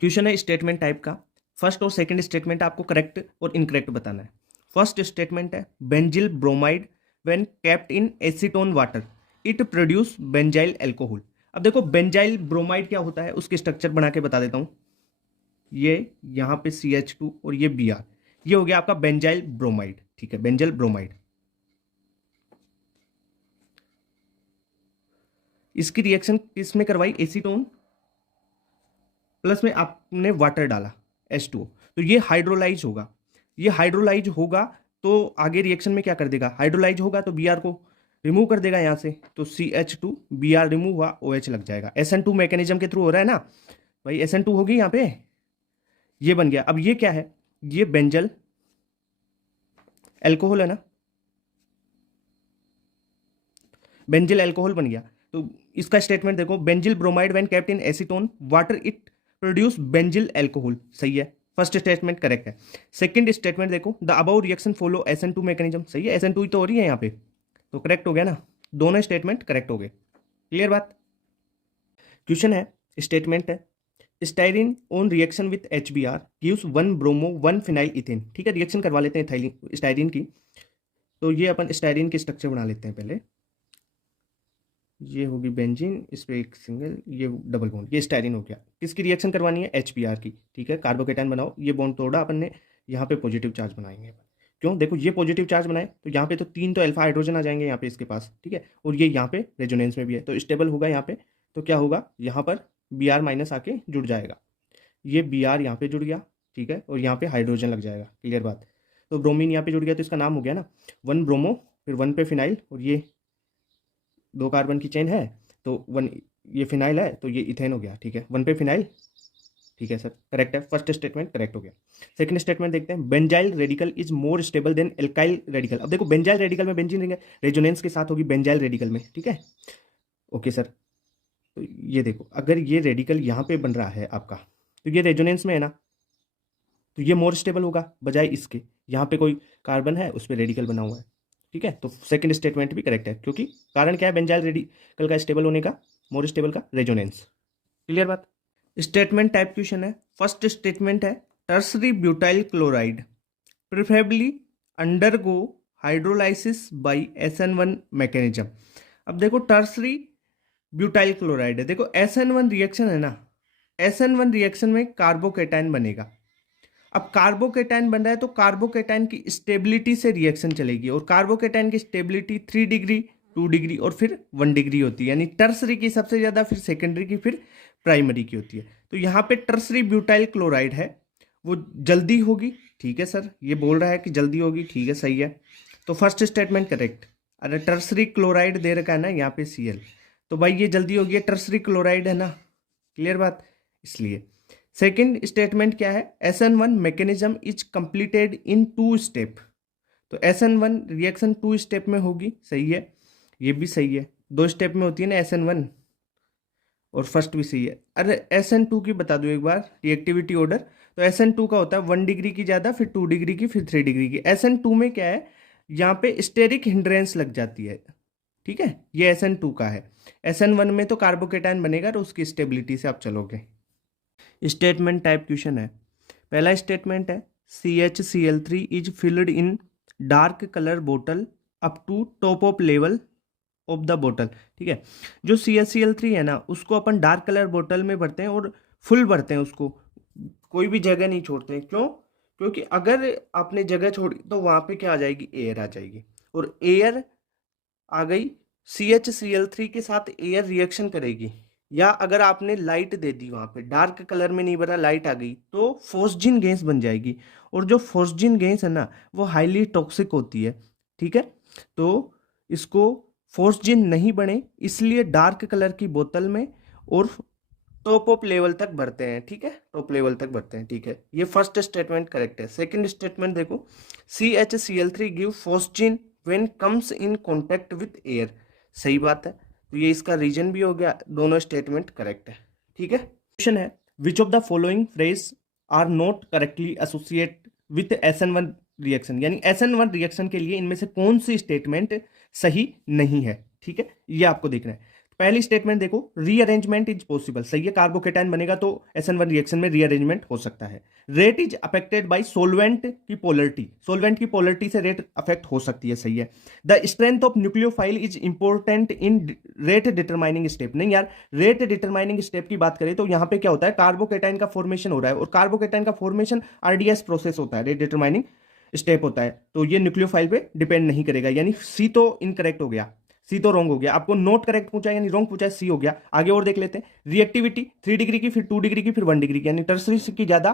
Question है statement type का। First और सेकंड स्टेटमेंट आपको करेक्ट और इनकरेक्ट बताना है। फर्स्ट स्टेटमेंट है benzyl bromide when kept in acetone water it produce benzyl alcohol. अब देखो बेंजाइल ब्रोमाइड क्या होता है उसकी स्ट्रक्चर बना के बता देता हूं। ये यहाँ पे CH2 और ये Br, ये हो गया आपका बेंजाइल ब्रोमाइड। ठीक है, बेंजाइल ब्रोमाइड। इसकी रिएक्शन किसमें करवाई? एसीटोन प्लस में आपने वाटर डाला H2O, तो ये हाइड्रोलाइज होगा। ये हाइड्रोलाइज होगा तो आगे रिएक्शन में क्या कर देगा? हाइड्रोलाइज होगा तो Br को रिमूव कर देगा यहाँ से, तो CH2 Br रिमूव हुआ, OH लग जाएगा। SN2 मैकेनिज्म के थ्रू हो रहा है ना भाई, SN2 होगी यहाँ पे, ये बन गया। अब ये क्या है? ये बेंजल एल्कोहल है ना, बेंजिल एल्कोहल बन गया। तो इसका स्टेटमेंट देखो, benzyl bromide when kept in acetone water it produce benzyl alcohol. सही है, फर्स्ट स्टेटमेंट करेक्ट है। सेकंड स्टेटमेंट देखो, the above reaction follow SN2 mechanism. सही है, SN2 ही तो हो रही है यहाँ पे, तो करेक्ट हो गया ना, दोनों स्टेटमेंट करेक्ट हो गए। क्लियर बात। क्वेश्चन है, स्टेटमेंट है styrene on reaction with HBr gives 1 bromo 1 phenyl ethane. ठीक है, रिएक्शन करवा लेते हैं स्टाइरिन की। तो ये अपन स्टाइरिन की स्ट्रक्चर बना लेते हैं पहले। ये होगी बेंजीन, इस पे एक सिंगल, ये डबल बॉन्ड, ये स्टाइरिन हो गया। किसकी रिएक्शन करवानी है? HBr की। ठीक है, कार्बोकेटाइन बनाओ, ये बॉन्ड तोड़ा अपन ने, यहाँ पे पॉजिटिव चार्ज बनाएंगे। क्यों? देखो ये पॉजिटिव चार्ज बनाए तो यहाँ पे तो 3 तो अल्फा हाइड्रोजन आ जाएंगे यहाँ पे इसके पास। ठीक है, और ये यहाँ पे रेजोनेंस में भी है तो स्टेबल होगा यहाँ पे। तो क्या होगा, यहाँ पर Br माइनस आके जुड़ जाएगा, ये Br यहाँ पे जुड़ गया। ठीक है, और यहाँ पे हाइड्रोजन लग जाएगा। क्लियर बात। तो ब्रोमीन यहाँ पे जुड़ गया तो इसका नाम हो गया ना 1 ब्रोमो, फिर 1 पे फिनाइल, और ये 2 कार्बन की चेन है तो 1 ये फिनाइल है तो ये इथेन हो गया। ठीक है, 1 पे फिनाइल। ठीक है सर, करेक्ट है, फर्स्ट स्टेटमेंट करेक्ट हो गया। सेकंड स्टेटमेंट देखते हैं, benzyl radical is more stable then alkyl radical. अब देखो बेंजाइल रेडिकल में बेंजीन रिंग है, रेजोनेंस के साथ होगी बेंजाइल रेडिकल में। ठीक है, ओके सर। तो ये देखो, अगर ये रेडिकल यहाँ पे बन रहा है आपका तो ये रेजोनेंस में है ना, तो ये मोर स्टेबल होगा बजाय इसके। यहाँ पे कोई कार्बन है उस पर रेडिकल बना हुआ है। ठीक है, तो सेकंड स्टेटमेंट भी करेक्ट है, क्योंकि कारण क्या है बेंजाइल रेडिकल का स्टेबल होने का? मोर स्टेबल का रेजोनेंस। क्लियर बात। स्टेटमेंट टाइप क्वेश्चन है। फर्स्ट स्टेटमेंट है tertiary butyl chloride preferably undergo hydrolysis by SN1 mechanism. अब देखो टर्सरी ब्यूटाइल क्लोराइड है, देखो SN1 रिएक्शन है ना, SN1 रिएक्शन में कार्बोकेटाइन बनेगा। अब कार्बोकेटाइन बन रहा है तो कार्बोकेटाइन की स्टेबिलिटी से रिएक्शन चलेगी, और कार्बोकेटाइन की स्टेबिलिटी 3 डिग्री, 2 डिग्री और फिर 1 डिग्री होती है। यानी टर्सरी की सबसे ज़्यादा, फिर सेकेंडरी की, फिर प्राइमरी की होती है। तो यहाँ पे टर्सरी ब्यूटाइल क्लोराइड है, वो जल्दी होगी। ठीक है सर, ये बोल रहा है कि जल्दी होगी। ठीक है, सही है, तो फर्स्ट स्टेटमेंट करेक्ट। अरे टर्सरी क्लोराइड दे रखा है ना यहाँ पे Cl, तो भाई ये जल्दी होगी, टर्सरी क्लोराइड है ना। क्लियर बात, इसलिए। सेकेंड स्टेटमेंट क्या है? SN1 mechanism is completed in 2 step. तो SN1 रिएक्शन 2 स्टेप में होगी। सही है, ये भी सही है, 2 स्टेप में होती है ना SN1, और फर्स्ट भी सही है। अरे SN2 की बता दो एक बार रिएक्टिविटी ऑर्डर। तो SN2 का होता है 1 डिग्री की ज़्यादा, फिर 2 डिग्री की, फिर 3 डिग्री की। SN2 में क्या है, यहाँ पे स्टेरिक हिंड्रेंस लग जाती है। ठीक है, ये SN2 का है। SN1 में तो कार्बोकेटाइन बनेगा तो उसकी स्टेबिलिटी से आप चलोगे। स्टेटमेंट टाइप क्वेश्चन है। पहला स्टेटमेंट है CHCl3 is filled in dark colour बोतल up to top of level of the बोतल। ठीक है, जो CHCl3 है ना उसको अपन डार्क कलर बोतल में भरते हैं और फुल भरते हैं उसको, कोई भी जगह नहीं छोड़ते हैं। क्यों? क्योंकि अगर आपने जगह छोड़ी तो वहाँ पे क्या आ जाएगी? एयर आ जाएगी, और एयर आ गई, CHCl3 के साथ एयर रिएक्शन करेगी। या अगर आपने लाइट दे दी वहां पे, डार्क कलर में नहीं भरा, लाइट आ गई, तो फोस्जिन गैस बन जाएगी, और जो फोस्जिन गैस है ना वो हाईली टॉक्सिक होती है। ठीक है, तो इसको फोस्जिन नहीं बने इसलिए डार्क कलर की बोतल में और टॉप ऑफ लेवल तक भरते हैं। ठीक है, टॉप लेवल तक भरते हैं। ठीक है, ये फर्स्ट स्टेटमेंट करेक्ट है। सेकंड स्टेटमेंट देखो, CHCl3 give phosgene when comes in contact with air. सही बात है, तो ये इसका रीजन भी हो गया, दोनों स्टेटमेंट करेक्ट है। ठीक है, क्वेश्चन है which of the following phrase are not correctly associate with SN1 reaction. यानी SN1 रिएक्शन के लिए इनमें से कौन सी स्टेटमेंट सही नहीं है। ठीक है, ये आपको देखना है। पहली स्टेटमेंट देखो, रीअरेंजमेंट इज पॉसिबल, सही है, कार्बोकेटाइन बनेगा तो SN1 रिएक्शन में रीअरेंजमेंट हो सकता है। Rate is affected by solvent की पोलरिटी, सोलवेंट की पोलरिटी से रेट अफेक्ट हो सकती है, सही है। The strength of nucleophile is important in rate determining step, नहीं यार, रेट डिटरमाइनिंग स्टेप की बात करें तो यहां पे क्या होता है, कार्बोकेटाइन का फॉर्मेशन हो रहा है और कार्बोकेटाइन का फॉर्मेशन RDS प्रोसेस होता है, रेट डिटरमाइनिंग स्टेप होता है, तो ये न्यूक्लियोफाइल पे डिपेंड नहीं करेगा, यानी सी तो इनकरेक्ट हो गया, सी तो रॉन्ग हो गया, आपको नोट करेक्ट पूछा यानी रॉन्ग पूछा, सी हो गया। आगे और देख लेते हैं, रिएक्टिविटी 3 डिग्री की, फिर 2 डिग्री की, फिर 1 डिग्री की, यानी टर्सरी की ज्यादा,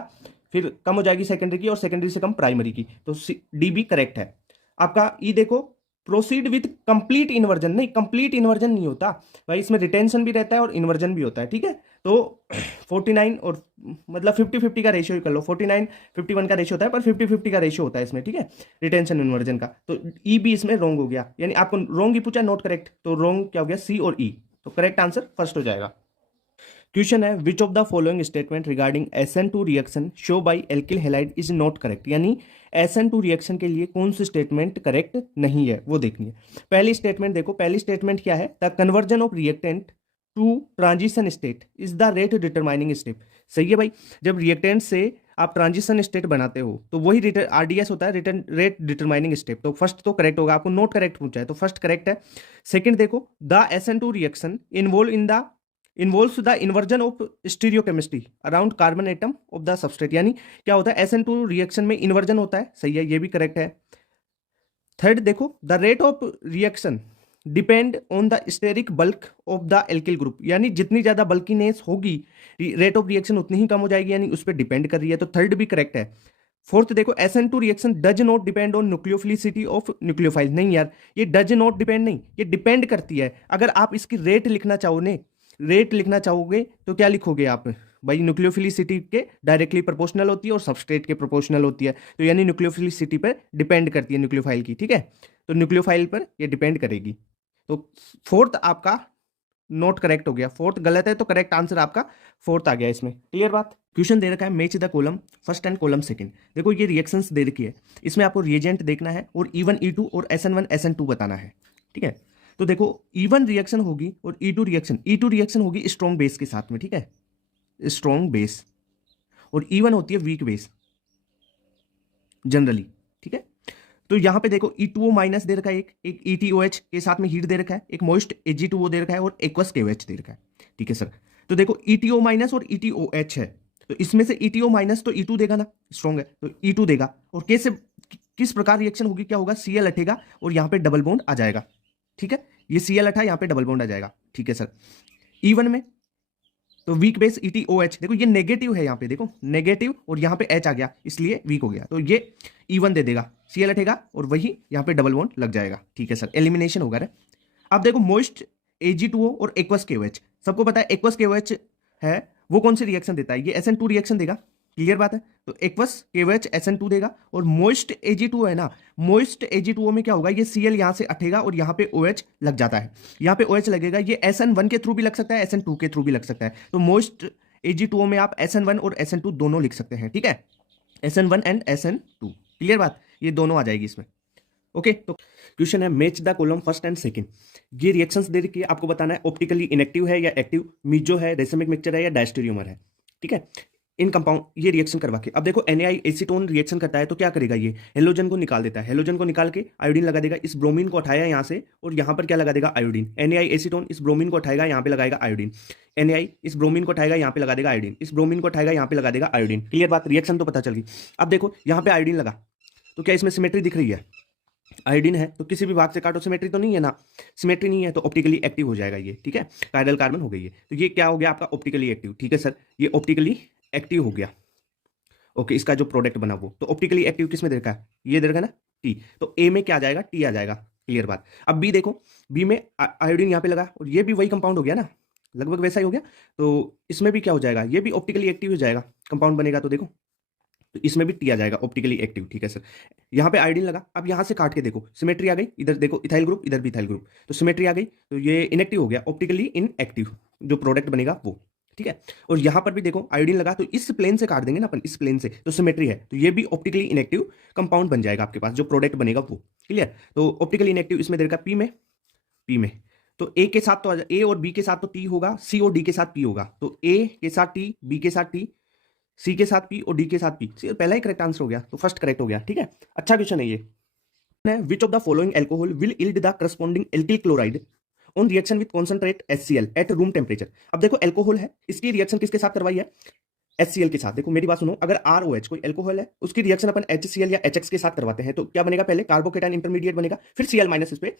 फिर कम हो जाएगी सेकेंडरी की, और सेकेंडरी से कम प्राइमरी की, तो डी भी करेक्ट है आपका। ई देखो, प्रोसीड विथ कंप्लीट इन्वर्जन, नहीं कंप्लीट इन्वर्जन नहीं होता भाई, इसमें रिटेंशन भी रहता है और इन्वर्जन भी होता है, ठीक है। तो 49 और मतलब 50-50 का रेशियो कर लो, 49-51 का रेशियो होता है, पर 50-50 का रेशियो होता है इसमें, ठीक है, रिटेंशन इन्वर्जन का। तो ई भी इसमें रॉन्ग हो गया, यानी आपको रॉन्ग ही पूछा, नोट करेक्ट, तो रॉन्ग क्या हो गया, सी और ई, तो करेक्ट आंसर फर्स्ट हो जाएगा। क्वेश्चन है, which of the following statement regarding SN2 reaction show by alkyl halide is not correct, यानी SN2 रिएक्शन के लिए कौन सी स्टेटमेंट करेक्ट नहीं है वो देखनी है। पहली स्टेटमेंट देखो, पहली स्टेटमेंट क्या है, the conversion of reactant to transition state is the rate determining step, सही है भाई, जब रिएक्टेंट से आप ट्रांजिशन स्टेट बनाते हो तो वही RDS होता है, रिटर्न रेट डिटरमाइनिंग स्टेप, तो फर्स्ट तो करेक्ट होगा, आपको नोट करेक्ट पूछा है तो फर्स्ट करेक्ट है। सेकंड देखो, the SN2 reaction involves the inversion of stereochemistry around carbon atom of the substrate, यानी क्या होता है, SN2 रिएक्शन में इन्वर्जन होता है, सही है, ये भी करेक्ट है। थर्ड देखो, the rate of reaction depend on the steric bulk of the alkyl group, यानी जितनी ज्यादा बल्कीनेस होगी रेट ऑफ रिएक्शन उतनी ही कम हो जाएगी, यानी उस पर डिपेंड कर रही है, तो थर्ड भी करेक्ट है। फोर्थ देखो, SN2 reaction does not depend on nucleophilicity of nucleophile, नहीं यार, ये डज नॉट डिपेंड नहीं, ये डिपेंड करती है। अगर आप इसकी रेट लिखना चाहो ने रेट लिखना चाहोगे तो क्या लिखोगे आप भाई, न्यूक्लियोफिलिसिटी के डायरेक्टली प्रोपोर्शनल होती है और सबस्ट्रेट के प्रोपोर्शनल होती है, तो यानी न्यूक्लियोफिलिसिटी पर डिपेंड करती है न्यूक्लियोफाइल की, ठीक है, तो न्यूक्लियोफाइल पर ये डिपेंड करेगी, तो फोर्थ आपका नोट करेक्ट हो गया, फोर्थ गलत है तो करेक्ट आंसर आपका फोर्थ आ गया इसमें, क्लियर बात। क्वेश्चन दे रखा है, match the column first and column second, देखो ये रिएक्शंस दे रखी है, इसमें आपको रिएजेंट देखना है और E1 E2 और SN1 SN2 बताना है, ठीक है। तो देखो E1 रिएक्शन होगी और E2 रिएक्शन होगी स्ट्रॉन्ग बेस के साथ में, ठीक है, स्ट्रॉन्ग बेस, और E1 होती है वीक बेस जनरली, ठीक है। तो यहां पे देखो E2O माइनस दे रखा है, एक ETOH के साथ में हीट दे रखा है, एक मोइस्ट Ag2O दे रखा है और एक्वस KOH दे रखा है, ठीक है सर। तो देखो ETO माइनस और ETOH है, तो इसमें से ETO माइनस तो E2 देगा ना, स्ट्रॉन्ग है तो E2 देगा, और कैसे किस प्रकार रिएक्शन होगी, क्या होगा, Cl हटेगा और यहाँ पे डबल बॉन्ड आ जाएगा, ठीक है, ये Cl हटा, यहाँ पे डबल बॉन्ड आ जाएगा, ठीक है सर। E1 में तो वीक बेस ETOH, देखो ये नेगेटिव है, यहाँ पे देखो नेगेटिव और यहाँ पे H आ गया इसलिए वीक हो गया, तो ये E1 दे देगा, Cl हटेगा और वही यहाँ पे डबल बॉन्ड लग जाएगा, ठीक है सर, एलिमिनेशन होगा रे। अब देखो मोइस्ट Ag2O और एक्वस KOH, सबको पता है एक्वस KOH है, वो कौन सी रिएक्शन देता है, ये SN2 रिएक्शन देगा, क्लियर बात है, तो एक्वस KOH SN2 देगा, और मोइस्ट Ag2O है ना, मोइस्ट Ag2O में क्या होगा, ये Cl यहाँ से हटेगा और यहाँ पे OH लग जाता है, यहाँ पे OH लगेगा, ये SN1 के थ्रू भी लग सकता है, SN2 के थ्रू भी लग सकता है, तो मोइस्ट Ag2O में आप SN1 और SN2 दोनों लिख सकते हैं, ठीक है, SN1 एंड SN2, क्लियर बात, ये दोनों आ जाएगी इसमें, ओके। तो क्वेश्चन है, match the column first and second, ये रिएक्शंस दे रखी है, आपको बताना है ऑप्टिकली इनएक्टिव है या एक्टिव, मीजो है, रेसमिक मिक्सचर है या डायस्टेरियोमर है, ठीक है। इन कंपाउंड ये रिएक्शन करवा के, अब देखो NaI एसीटोन रिएक्शन करता है तो क्या करेगा, ये हेलोजन को निकाल देता है, हेलोजन को निकाल के आयोडीन लगा देगा, इस ब्रोमीन को उठाया यहाँ से और यहाँ पर क्या लगा देगा, आयोडीन। NaI एसीटोन इस ब्रोमीन को उठाएगा, यहाँ पे लगाएगा आयोडीन, NaI इस ब्रोमीन को उठाएगा, यहाँ पे लगा देगा आयोडीन, इस ब्रोमीन को उठाएगा, यहाँ पे लगा देगा आयोडीन, क्लियर बात, रिएक्शन तो पता चल गई। अब देखो यहाँ पे आयोडीन लगा तो क्या इसमें सिमेट्री दिख रही है, आयोडीन है तो किसी भी भाग से काटो, सिमेट्री तो नहीं है ना, सिमेट्री नहीं है तो ऑप्टिकली एक्टिव हो जाएगा ये, ठीक है, कायरल कार्बन हो गई है, तो ये क्या हो गया आपका ऑप्टिकली एक्टिव, ठीक है सर, ये ऑप्टिकली एक्टिव हो गया, ओके। इसका जो प्रोडक्ट बना वो तो ऑप्टिकली एक्टिव किस में दे रखा है, ये दे रखा है ना टी, तो ए में क्या आ जाएगा, टी आ जाएगा, क्लियर बात। अब बी देखो, बी में आयोडीन यहाँ पे लगा और ये भी वही कंपाउंड हो गया ना, लगभग वैसा ही हो गया, तो इसमें भी क्या हो जाएगा, ये भी ऑप्टिकली एक्टिव हो जाएगा, कंपाउंड बनेगा, तो देखो तो इसमें भी टी आ जाएगा ऑप्टिकली एक्टिव, ठीक है सर। यहाँ पे आयोडीन लगा, अब यहाँ से काट के देखो सिमेट्री आ गई, इधर देखो इथाइल ग्रुप, इधर भी इथाइल ग्रुप, तो सिमेट्री आ गई, तो ये इनएक्टिव हो गया, ऑप्टिकली इनएक्टिव, जो प्रोडक्ट बनेगा वो, ठीक है। और यहाँ पर भी देखो आयोडीन लगा, तो इस प्लेन से काट देंगे ना अपन, इस प्लेन से, तो सिमेट्री है, तो ये भी ऑप्टिकली इनएक्टिव कंपाउंड बन जाएगा आपके पास, जो प्रोडक्ट बनेगा वो, क्लियर। तो ऑप्टिकली इनएक्टिव इसमें दे रखा पी में, तो ए के साथ तो ए और बी के साथ तो टी होगा, सी और डी के साथ पी होगा, तो ए के साथ टी, बी के साथ टी, सी के साथ पी और डी के साथ पी। पहला ही करेक्ट आंसर हो गया, तो फर्स्ट करेक्ट हो गया। ठीक है, अच्छा क्वेश्चन है ये। विच of the following alcohol will yield the corresponding alkyl chloride on reaction with concentrate HCl at room temperature. अब देखो एल्कोहल है, इसकी रिएक्शन किसके साथ करवाई है? HCl के साथ। देखो मेरी बात सुनो, अगर ROH कोई एल्कोहल है, उसकी रिएक्शन अपन HCl या HX के साथ करवाते हैं, तो क्या बनेगा? पहले कार्बोकेटाइन इंटरमीडिएट बनेगा, फिर Cl माइनस इस पे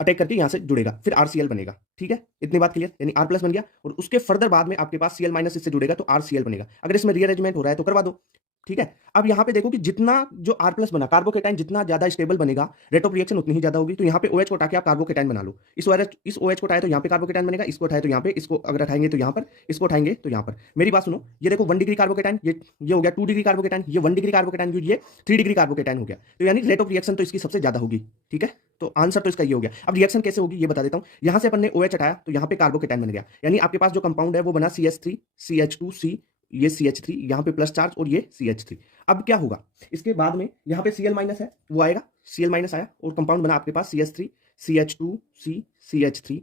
अटैक करके यहां से जुड़ेगा, फिर RCl बनेगा। ठीक है, इतनी बात क्लियर? यानी R प्लस बन गया और उसके फर्दर बाद में आपके पास Cl माइनस इससे जुड़ेगा तो RCl बनेगा। अगर इसमें रीअरेंजमेंट हो रहा है तो करवा दो। ठीक है, अब यहां पे देखो कि जितना जो R प्लस बना, कार्बोकेटाइन जितना ज्यादा स्टेबल बनेगा, रेट ऑफ रिएक्शन उतनी ही ज्यादा होगी। तो यहाँ पे OH को उठा के आप कार्बोकेटाइन बना लो। इस OH को उठाए तो यहाँ पे कार्बोकेटाइन बनेगा, इसको उठाए तो यहाँ पे, इसको अगर उठाएंगे तो यहाँ पर, इसको उठाएंगे तो यहाँ पर। मेरी बात सुनो, ये देखो 1 डिग्री कार्बोकेटाइन, ये हो गया 2 डिग्री कार्बोकेटाइन, ये 1 डिग्री कार्बोकेटाइन, ये 3 डिग्री कार्बोकेटाइन हो गया। तो यानी रेट ऑफ रिएक्शन तो इसकी सबसे ज्यादा होगी। ठीक है, तो आंसर तो इसका ये हो गया। अब रिएक्शन कैसे होगी ये बता देता हूँ। यहाँ से अपन ने OH हटाया तो यहाँ पे कार्बोकेटाइन बन गया, यानी आपके पास जो कंपाउंड है वो बना CH3 CH2C, ये CH3, यहाँ पे प्लस चार्ज और ये CH3। अब क्या होगा, इसके बाद में यहाँ पे Cl माइनस है, वो आएगा, Cl माइनस आया और कंपाउंड बना आपके पास CH3 CH2C CH3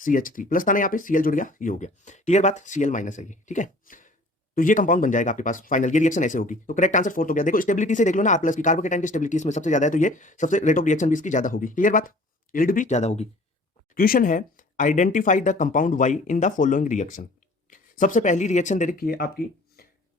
CH3 plus था ना, यहाँ पे Cl जुड़ गया, ये हो गया। क्लियर बात? Cl माइनस है ये। ठीक है, तो ये कंपाउंड बन जाएगा आपके पास फाइनल। ये रिएक्शन ऐसे होगी। तो करेक्ट आंसर 4 हो गया। देखो स्टेबिलिटी से देख लो ना, R प्लस की कार्बोकेटाइन की स्टेबिलिटी इसमें सबसे ज्यादा है, तो ये सबसे रेट ऑफ रिएक्शन भी इसकी ज्यादा होगी। क्लियर बात? यील्ड भी ज्यादा होगी। क्वेश्चन है, identify the compound Y in the following reaction. सबसे पहली रिएक्शन दे रखी है आपकी,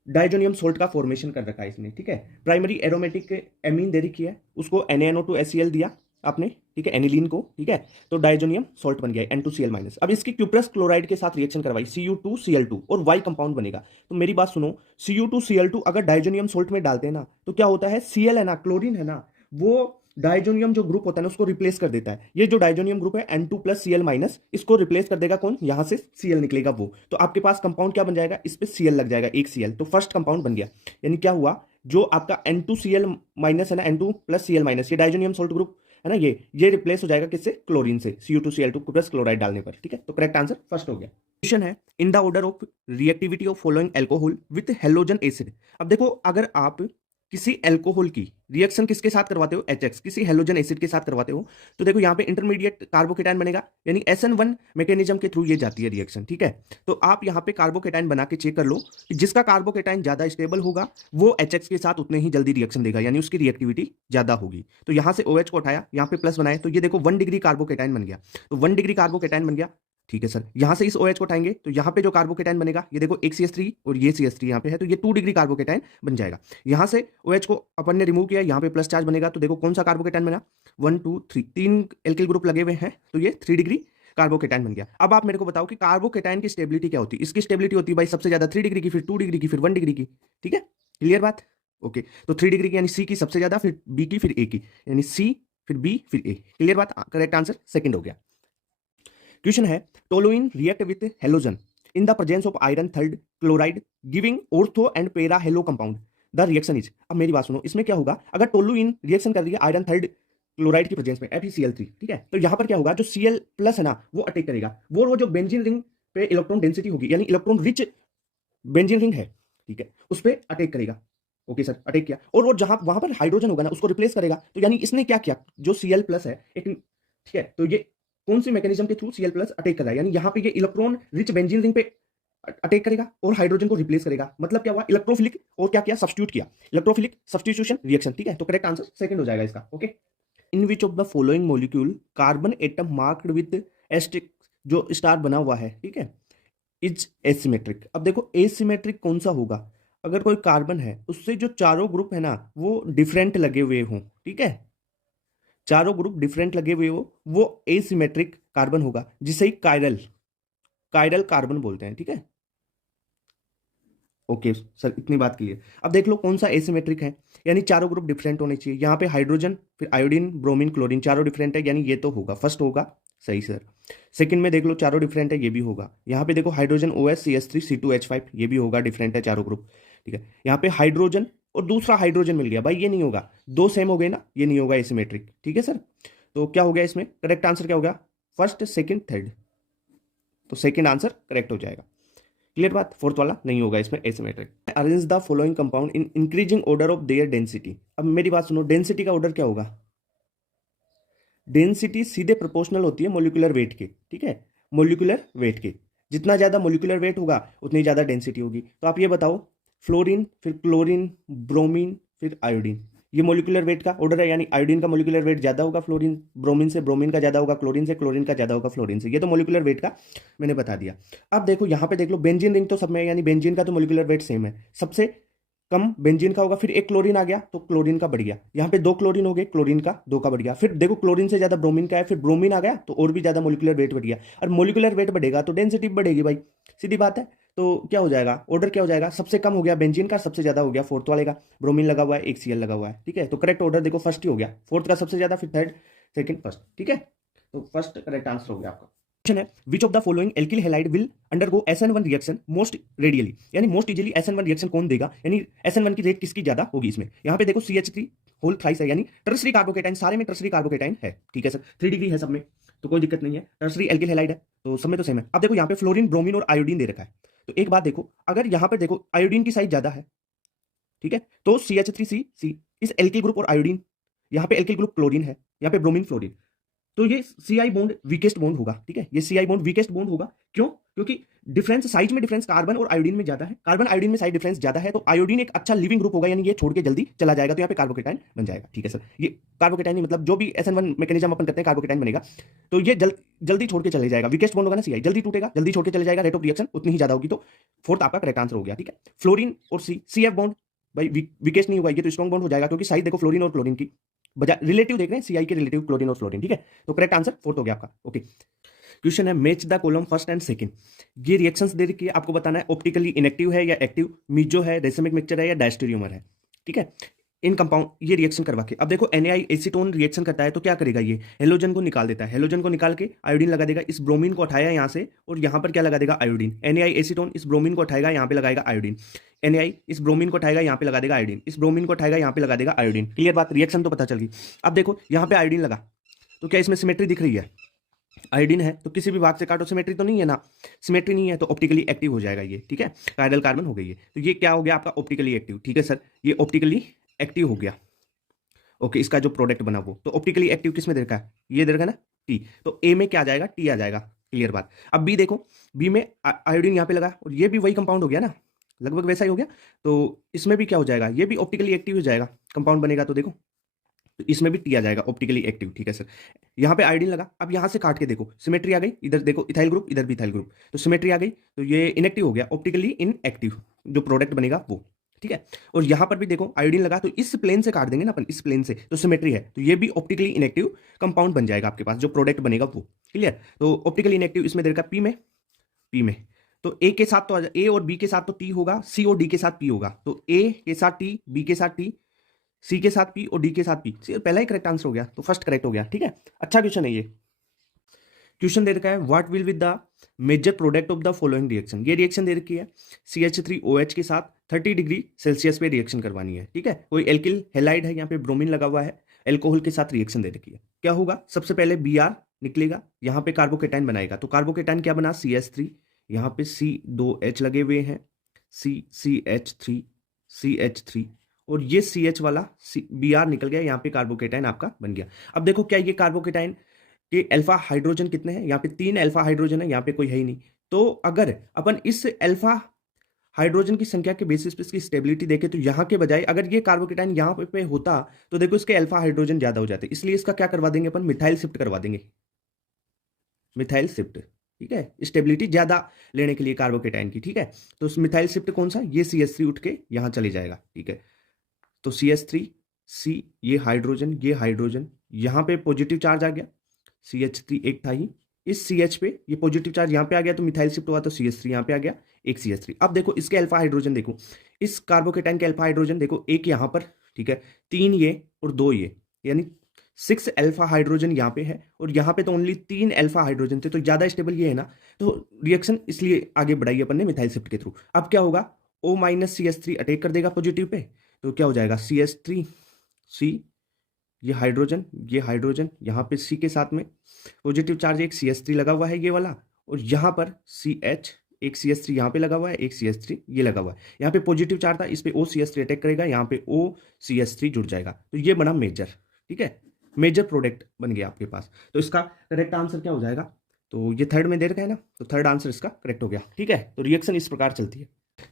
डाइजोनियम सोल्ट का फॉर्मेशन कर रखा है इसने। ठीक है, प्राइमरी एरोमेटिक एमीन दे रखी है, उसको NaNO2HCl दिया आपने। ठीक है, एनिलीन को। ठीक है, तो डाइजोनियम सोल्ट बन गया N2Cl माइनस। अब इसकी क्यूप्रस क्लोराइड के साथ रिएक्शन करवाई, Cu2Cl2 और Y कंपाउंड बनेगा। तो मेरी बात सुनो, Cu2Cl2 अगर डाइजोनियम सोल्ट में डालते हैं ना, तो क्या होता है? Cl है ना, क्लोरीन है ना, वो डाइजोनियम जो ग्रुप होता है ना उसको रिप्लेस कर देता है। ये जो डाइजोनियम ग्रुप है N2 प्लस Cl माइनस, इसको रिप्लेस कर देगा कौन? यहां से Cl निकलेगा वो। तो आपके पास कंपाउंड क्या बन जाएगा? इस पे Cl लग जाएगा, एक Cl, तो फर्स्ट कंपाउंड बन गया। यानी क्या हुआ, जो आपका N2Cl माइनस है ना, N2 प्लस Cl माइनस, ये डाइजोनियम सोल्ट ग्रुप है ना, ये रिप्लेस हो जाएगा किससे? क्लोरीन से, Cu2Cl2 प्लस क्लोराइड डालने पर। ठीक है, तो करेक्ट आंसर फर्स्ट हो गया। क्वेश्चन है, in the order of reactivity of following alcohol with halogen acid. अब देखो, अगर आप किसी एल्कोहल की रिएक्शन किसके साथ करवाते हो? HX, किसी हेलोजन एसिड के साथ करवाते हो, तो देखो यहाँ पे इंटरमीडिएट कार्बोकेटाइन बनेगा, यानी SN1 मैकेनिज्म के थ्रू ये जाती है रिएक्शन। ठीक है, तो आप यहाँ पे कार्बोकेटाइन बना के चेक कर लो कि जिसका कार्बोकेटाइन ज्यादा स्टेबल होगा वो HX के साथ उतने ही जल्दी रिएक्शन देगा, यानी उसकी रिएक्टिविटी ज्यादा होगी। तो यहाँ से OH को उठाया, यहाँ पे प्लस बनाए, तो ये देखो 1 डिग्री कार्बोकेटाइन बन गया, तो 1 डिग्री कार्बोकेटाइन बन गया। ठीक है सर, यहां से इस OH को उठाएंगे तो यहाँ पे जो कार्बोकेटाइन बनेगा, ये देखो एक CH3 और ये CH3 यहाँ पे है, तो ये 2 डिग्री कार्बोकेटाइन बन जाएगा। यहां से OH को अपन ने रिमूव किया, यहाँ पे प्लस चार्ज बनेगा, तो देखो कौन सा कार्बोकेटाइन बना? 1 2 3, 3 एल्किल ग्रुप लगे हुए हैं, तो ये 3 डिग्री कार्बोकेटाइन बन गया। अब आप मेरे को बताओ कि कार्बोकेटाइन की स्टेबिलिटी क्या होती है? इसकी स्टेबिलिटी होती है भाई सबसे ज्यादा 3 डिग्री की, फिर 2 डिग्री की, फिर 1 डिग्री की। ठीक है, क्लियर बात? ओके, तो 3 डिग्री की यानी C की सबसे ज्यादा, फिर B की, फिर A की, यानी C फिर B फिर A। क्लियर बात? करेक्ट आंसर सेकंड हो गया। क्वेश्चन है, toluene react with halogen in the presence of iron third chloride giving ortho and para halo compound, the reaction is. अब मेरी बात सुनो, इसमें क्या होगा, अगर टोलुइन रिएक्शन कर रही है आयरन थर्ड क्लोराइड की प्रेजेंस में FeCl3, ठीक है, तो यहां पर क्या होगा, जो Cl प्लस है ना वो अटैक करेगा, वो जो बेंजीन रिंग पे इलेक्ट्रॉन डेंसिटी होगी, यानी इलेक्ट्रॉन रिच बेंजीन रिंग है, ठीक है, उस पर अटैक करेगा। ओके सर, अटैक किया, और वो जहां वहां पर हाइड्रोजन होगा ना उसको रिप्लेस करेगा। तो यानी इसने क्या किया, जो Cl प्लस है एक, ठीक है, तो ये कौन सी मैकेनिज्म के थ्रू Cl प्लस अटैक कर रहा है, यानी यहाँ पे ये इलेक्ट्रॉन रिच बेंजीन रिंग पे अटैक करेगा और हाइड्रोजन को रिप्लेस करेगा। मतलब क्या हुआ, इलेक्ट्रोफिलिक और क्या किया, सब्स्टिट्यूट किया, इलेक्ट्रोफिलिक सब्स्टिट्यूशन रिएक्शन। ठीक है, तो करेक्ट आंसर सेकंड हो जाएगा इसका। Okay, in which of the following molecule carbon atom marked with asterisk, जो स्टार बना हुआ है, ठीक है, इज एसिमेट्रिक। अब देखो एसिमेट्रिक कौन सा होगा, अगर कोई कार्बन है उससे जो चारों ग्रुप है ना वो डिफरेंट लगे हुए हों, ठीक है, चारों ग्रुप डिफरेंट लगे हुए हो, वो एसिमेट्रिक कार्बन होगा, जिसे ही कायरल कायरल कार्बन बोलते हैं। ठीक है, ओके सर, इतनी बात क्लियर। अब देख लो कौन सा एसिमेट्रिक है, यानी चारों ग्रुप डिफरेंट होने चाहिए। यहाँ पे हाइड्रोजन, फिर आयोडीन, ब्रोमीन, क्लोरीन चारों डिफरेंट है, यानी ये तो होगा, फर्स्ट होगा सही सर। सेकंड में देख लो चारों डिफरेंट है, ये भी होगा। यहाँ पे देखो हाइड्रोजन OH CH3 C2H5, ये भी होगा, डिफरेंट है चारों ग्रुप। ठीक है, यहाँ पे हाइड्रोजन और दूसरा हाइड्रोजन मिल गया भाई, ये नहीं होगा, दो सेम हो गए ना, ये नहीं होगा एसिमेट्रिक। ठीक है सर, तो क्या हो गया इसमें, करेक्ट आंसर क्या होगा, फर्स्ट सेकंड थर्ड, तो सेकंड आंसर करेक्ट हो जाएगा। क्लियर बात, फोर्थ वाला नहीं होगा इसमें asymmetric. Arrange the following compound in increasing order of their density. अब मेरी बात सुनो, डेंसिटी का ऑर्डर क्या होगा, डेंसिटी सीधे प्रोपोर्शनल होती है मोलिकुलर वेट के, ठीक है, मोलिकुलर वेट के। जितना ज़्यादा मोलिकुलर वेट होगा उतनी ज़्यादा डेंसिटी होगी। तो आप ये बताओ, फ्लोरीन, फिर क्लोरीन, ब्रोमीन, फिर आयोडीन, ये मोलिकुलर वेट का ऑर्डर है, यानी आयोडीन का मोलिकुलर वेट ज़्यादा होगा फ्लोरीन ब्रोमीन से, ब्रोमीन का ज़्यादा होगा क्लोरीन से, क्लोरीन का ज़्यादा होगा फ्लोरीन से। ये तो मोलिकुलर वेट का मैंने बता दिया। अब देखो यहाँ पे देख लो, बेंजीन रिंग तो सब में है, यानी बेंजीन का तो मोलिकुलर वेट सेम है, सबसे कम बेंजीन का होगा। फिर एक क्लोरीन आ गया तो क्लोरीन का बढ़ गया, यहाँ पे दो क्लोरीन हो गए, क्लोरीन का दो का बढ़ गया। फिर देखो क्लोरीन से ज्यादा ब्रोमीन का है, फिर ब्रोमीन आ गया तो और भी ज्यादा मोलिकुलर वेट बढ़ गया। और मोलिकुलर वेट बढ़ेगा तो डेंसिटी बढ़ेगी भाई, सीधी बात है। तो क्या हो जाएगा, ऑर्डर क्या हो जाएगा, सबसे कम हो गया बेंजीन का, सबसे ज्यादा हो गया फोर्थ वाले का। ब्रोमीन लगा हुआ है, एक सीएल लगा हुआ है, ठीक है। तो करेक्ट ऑर्डर देखो फर्स्ट ही हो गया, फोर्थ का सबसे ज्यादा, फिर थर्ड, सेकंड, फर्स्ट, ठीक है। तो फर्स्ट करेक्ट आंसर हो गया आपका। क्वेश्चन है, which of the following alkyl halide will undergo SN1 reaction most radially, यानी मोस्ट इजीली SN1 रिएक्शन कौन देगा, यानी SN1 की रेट किसकी ज्यादा होगी इसमें। यहाँ पे देखो CH3 होल थ्राइस है, यानी टर्सरी कार्बोकेटाइन, सारे में टर्सरी कार्बोकेटाइन है, ठीक है सर, 3 डिग्री है सब में, तो कोई दिक्कत नहीं है, टर्सरी एल्किल हैलाइड है तो सब में तो सेम है। अब देखो यहाँ पे फ्लोरीन, ब्रोमीन और आयोडीन दे रखा है, तो एक बात देखो, अगर यहाँ पर देखो आयोडीन की साइज ज्यादा है, ठीक है, तो CH3C इस एल्किल ग्रुप और आयोडीन, यहाँ पे एल्किल ग्रुप क्लोरीन है, यहाँ पे ब्रोमीन फ्लोरीन, तो ये CI बॉन्ड वीकेस्ट बॉन्ड होगा, ठीक है, ये CI बॉन्ड वीकेस्ट बॉन्ड होगा। क्यों, क्योंकि डिफरेंस साइज में डिफरेंस कार्बन और आयोडीन में ज्यादा है, कार्बन आयोडीन में साइज डिफरेंस ज्यादा है, तो आयोडीन एक अच्छा लिविंग ग्रुप होगा, यानी ये छोड़ के जल्दी चला जाएगा, तो यहाँ पे कार्बोकेटाइन बन जाएगा, ठीक है सर। ये कार्बोकेटाइन ही मतलब जो भी SN1 मैकेनिज्म अपन करते हैं कार्बोकेटाइन बनेगा, तो ये जल्दी छोड़ के चले जाएगा, वीकेस्ट बॉन्ड होगा ना CI, जल्दी टूटेगा, जल्दी छोड़ के चले जाएगा, रेट ऑफ रिएक्शन उतनी ही ज्यादा होगी, तो फोर्थ आपका करेक्ट आंसर हो गया, ठीक है। फ्लोरीन और CF बॉन्ड भाई वीकेस्ट नहीं होगा, ये तो स्ट्रॉन्ग बॉन्ड हो जाएगा, क्योंकि साइज देखो फ्लोरीन और क्लोरीन की बजाय रिलेटिव देख रहे हैं, CI के रिलेटिव क्लोरीन और फ्लोरीन, ठीक है। तो करेक्ट आंसर फोर्थ हो गया आपका, ओके। क्वेश्चन है, match the column first and second, ये रिएक्शंस दे रखी है, आपको बताना है ऑप्टिकली इनएक्टिव है या एक्टिव, मीजो है, रेसिमिक मिक्सचर है या डायस्टेरियोमर है, ठीक है। इन कंपाउंड ये रिएक्शन करवा के, अब देखो NaI एसीटोन रिएक्शन करता है तो क्या करेगा, ये हेलोजन को निकाल देता है, हेलोजन को निकाल के आयोडीन लगा देगा, इस ब्रोमीन को उठाया यहाँ से और यहाँ पर क्या लगा देगा, आयोडीन। NaI एसीटोन इस ब्रोमीन को उठाएगा, यहाँ पे लगाएगा आयोडीन, NaI इस ब्रोमीन को उठाएगा, यहाँ पे लगा देगा आयोडीन, इस ब्रोमीन को उठाएगा, यहाँ पे लगा देगा आयोडीन। क्लियर बात, रिएक्शन तो पता चल गई। अब देखो यहाँ पे आयोडीन लगा, तो क्या इसमें सिमेट्री दिख रही है, आयोडीन है तो किसी भी भाग से काटो, सिमेट्री तो नहीं है ना, सिमेट्री नहीं है तो ऑप्टिकली एक्टिव हो जाएगा ये, ठीक है, कायरल कार्बन हो गई है, तो ये क्या हो गया आपका, ऑप्टिकली एक्टिव, ठीक है सर, ये ऑप्टिकली एक्टिव हो गया, ओके। इसका जो प्रोडक्ट बना वो तो ऑप्टिकली एक्टिव किस में दे रखा है, ये दे रखा है ना T, तो A में क्या आ जाएगा, T आ जाएगा, क्लियर बात। अब B देखो, B में आयोडीन यहाँ पे लगा और ये भी वही कंपाउंड हो गया ना, लगभग वैसा ही हो गया, तो इसमें भी क्या हो जाएगा, ये भी ऑप्टिकली एक्टिव हो जाएगा, कंपाउंड बनेगा, तो देखो तो इसमें भी T आ जाएगा, ऑप्टिकली एक्टिव, ठीक है सर। यहाँ पे आयोडीन लगा, अब यहाँ से काट के देखो सिमेट्री आ गई, इधर देखो इथाइल ग्रुप, इधर भी इथाइल ग्रुप, तो सिमेट्री आ गई, तो ये इनएक्टिव हो गया, ऑप्टिकली इनएक्टिव, जो प्रोडक्ट बनेगा वो, ठीक है। और यहाँ पर भी देखो आयोडीन लगा, तो इस प्लेन से काट देंगे ना अपन, इस प्लेन से, तो सिमेट्री है, तो ये भी ऑप्टिकली इनएक्टिव कंपाउंड बन जाएगा आपके पास, जो प्रोडक्ट बनेगा वो, क्लियर। तो ऑप्टिकली इनएक्टिव इसमें देखा पी में तो ए के साथ तो ए और बी के साथ तो टी होगा, सी और डी के साथ पी होगा, तो ए के साथ टी, बी के साथ टी, सी के साथ पी और डी के साथ पी, पहला ही करेक्ट आंसर हो गया, तो फर्स्ट करेक्ट हो गया, ठीक है। अच्छा क्वेश्चन है ये। क्वेश्चन दे रखा है, what will with the major product of the following reaction, ये रिएक्शन दे रखी है CH3OH के साथ 30 डिग्री सेल्सियस पे रिएक्शन करवानी है, ठीक है। कोई एल्किल हैलाइड है, यहाँ पे ब्रोमीन लगा हुआ है, एल्कोहल के साथ रिएक्शन दे रखी है, क्या होगा, सबसे पहले Br निकलेगा, यहाँ पे कार्बोकेटाइन बनाएगा, तो कार्बोकेटाइन क्या बना, CH3, यहाँ पे C2H लगे हुए हैं, CH3 और ये CH वाला Br निकल गया, यहाँ पे कार्बोकेटाइन आपका बन गया। अब देखो क्या ये कार्बोकेटाइन के अल्फा हाइड्रोजन कितने हैं, यहाँ पे 3 अल्फा हाइड्रोजन है, यहाँ पे कोई है ही नहीं, तो अगर अपन इस अल्फा हाइड्रोजन की संख्या के बेसिस पे इसकी स्टेबिलिटी देखें, तो यहाँ के बजाय अगर ये कार्बोकेटाइन यहाँ पे होता तो देखो इसके अल्फा हाइड्रोजन ज्यादा हो जाते, इसलिए इसका क्या करवा देंगे अपन, मिथाइल शिफ्ट करवा देंगे, मिथाइल शिफ्ट, ठीक है, स्टेबिलिटी ज्यादा लेने के लिए कार्बोकेटाइन की, ठीक है। तो मिथाइल शिफ्ट कौन सा, ये CH3 उठ के यहाँ चले जाएगा, ठीक है, तो CH3C, ये हाइड्रोजन यहाँ पे पॉजिटिव चार्ज आ गया, CH3 एक था ही, इस CH पे ये पॉजिटिव चार्ज यहाँ पे आ गया, तो मिथाइल शिफ्ट हुआ, तो CH3 यहाँ पे आ गया, एक CH3। अब देखो इसके अल्फा हाइड्रोजन देखो, इस कार्बोकेटाइन के अल्फा हाइड्रोजन देखो, एक यहाँ पर, ठीक है, 3 ये और 2 ये, यानी 6 अल्फा हाइड्रोजन यहाँ पे है, और यहाँ पे तो ओनली 3 अल्फा हाइड्रोजन थे, तो ज्यादा स्टेबल ये है ना, तो रिएक्शन इसलिए आगे बढ़ाई अपन ने मिथाइल शिफ्ट के थ्रू। अब क्या होगा, O-CH3 अटैक कर देगा पॉजिटिव पे, तो क्या हो जाएगा, CH3C, ये हाइड्रोजन यहाँ पे C के साथ में पॉजिटिव चार्ज एक CH3 लगा हुआ है ये वाला, और यहाँ पर CH, एक CH3 यहाँ पे लगा हुआ है, एक CH3 ये लगा हुआ है, यहाँ पे पॉजिटिव चार्ज था, इस पे OCH3 अटैक करेगा, यहाँ पे OCH3 जुड़ जाएगा, तो ये बना मेजर, ठीक है। मेजर प्रोडक्ट बन गया आपके पास। तो इसका करेक्ट आंसर क्या हो जाएगा? तो ये थर्ड में दे रखा है ना, तो थर्ड आंसर इसका करेक्ट हो गया। ठीक है, तो रिएक्शन इस प्रकार चलती है।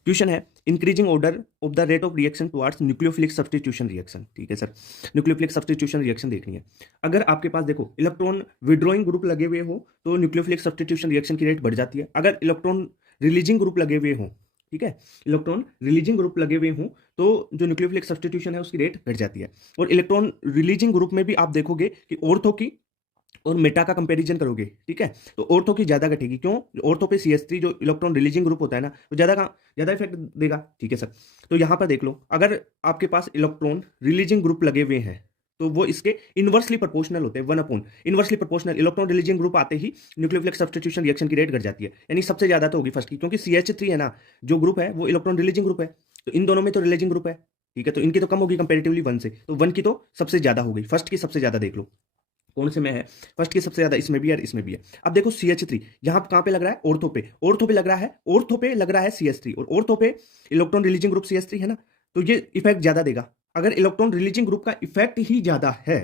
क्वेश्चन है increasing order of the rate of reaction towards nucleophilic substitution reaction. ठीक है सर, न्यूक्लियोफिलिक सब्स्टिट्यूशन रिएक्शन देखनी है। अगर आपके पास देखो इलेक्ट्रॉन विड्रॉइंग ग्रुप लगे हुए हो तो न्यूक्लियोफिलिक सब्स्टिट्यूशन रिएक्शन की रेट बढ़ जाती है। अगर इलेक्ट्रॉन रिलीजिंग ग्रुप लगे हुए हो, ठीक है, इलेक्ट्रॉन रिलीजिंग ग्रुप लगे हुए हों तो जो न्यूक्लियोफिलिक सब्स्टिट्यूशन है उसकी रेट घट जाती है। और इलेक्ट्रॉन रिलीजिंग ग्रुप में भी आप देखोगे कि ऑर्थो की और मेटा का कंपैरिजन करोगे, ठीक है, तो ऑर्थो की ज्यादा घटेगी। क्यों? ऑर्थो पे CH3 जो इलेक्ट्रॉन रिलीजिंग ग्रुप होता है ना, तो ज्यादा इफेक्ट देगा। ठीक है सर, तो यहां पर देख लो, अगर आपके पास इलेक्ट्रॉन रिलीजिंग ग्रुप लगे हुए हैं तो वो इसके इनवर्सली प्रोपोर्शनल होते हैं, 1 inversely proportional. Electron releasing group आते ही न्यूक्लियोफिलिक सब्स्टिट्यूशन रिएक्शन की रेट घट जाती है, यानी सबसे ज्यादा तो होगी फर्स्ट की, क्योंकि CH3 है ना जो ग्रुप है वो इलेक्ट्रॉन रिलीजिंग ग्रुप है, तो इन दोनों में तो रिलीजिंग ग्रुप है। ठीक है, तो इनकी तो कम होगी कंपेरेटिवली 1 से, तो 1 की तो सबसे ज्यादा हो गई, फर्स्ट की सबसे ज्यादा देख लो कौन से में है, फर्स्ट की सबसे ज्यादा इसमें भी है और इसमें भी है। अब देखो CH3 यहां कहां पे लग रहा है? ऑर्थो पे, ऑर्थो पे लग रहा है, ऑर्थो पे लग रहा है CH3, और ऑर्थो पे इलेक्ट्रॉन रिलीजिंग ग्रुप CH3 है ना, तो ये इफेक्ट ज्यादा देगा। अगर इलेक्ट्रॉन रिलीजिंग ग्रुप का इफेक्ट ही ज्यादा है,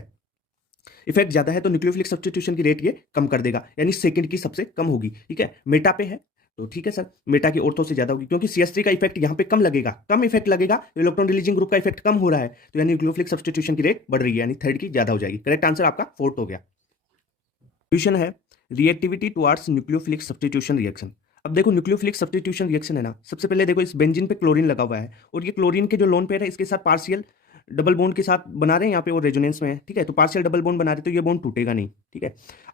इफेक्ट ज्यादा है, तो न्यूक्लियोफिलिक सब्स्टिट्यूशन की रेट ये कम कर देगा, यानी सेकंड की सबसे कम होगी। ठीक है, मेटा पे है तो ठीक है सर, मेटा की ऑर्थो से ज्यादा होगी, क्योंकि CH3 का इफेक्ट यहां पे कम लगेगा, कम इफेक्ट लगेगा, इलेक्ट्रॉन रिलीजिंग ग्रुप का इफेक्ट कम हो रहा है, तो यानी न्यूक्लियोफिलिक सब्स्टिट्यूशन की रेट बढ़ रही है, यानी थर्ड की ज्यादा हो जाएगी। करेक्ट आंसर आपका फोर्थ हो गया। क्वेश्चन है reactivity towards nucleophilic substitution reaction. अब देखो न्यूक्लियोफिलिक सब्स्टिट्यूशन रिएक्शन है ना, सबसे पहले देखो इस बेंजीन पे क्लोरीन लगा हुआ है, और ये क्लोरीन के जो लोन पेयर है इसके साथ पार्शियल डबल बॉन्ड के साथ बना रहे हैं यहाँ पे, और रेजोनेंस में है। ठीक है, तो पार्शियल डबल बॉन्ड बना रहे तो ये बॉन्ड टूटेगा नहीं। ठीक है,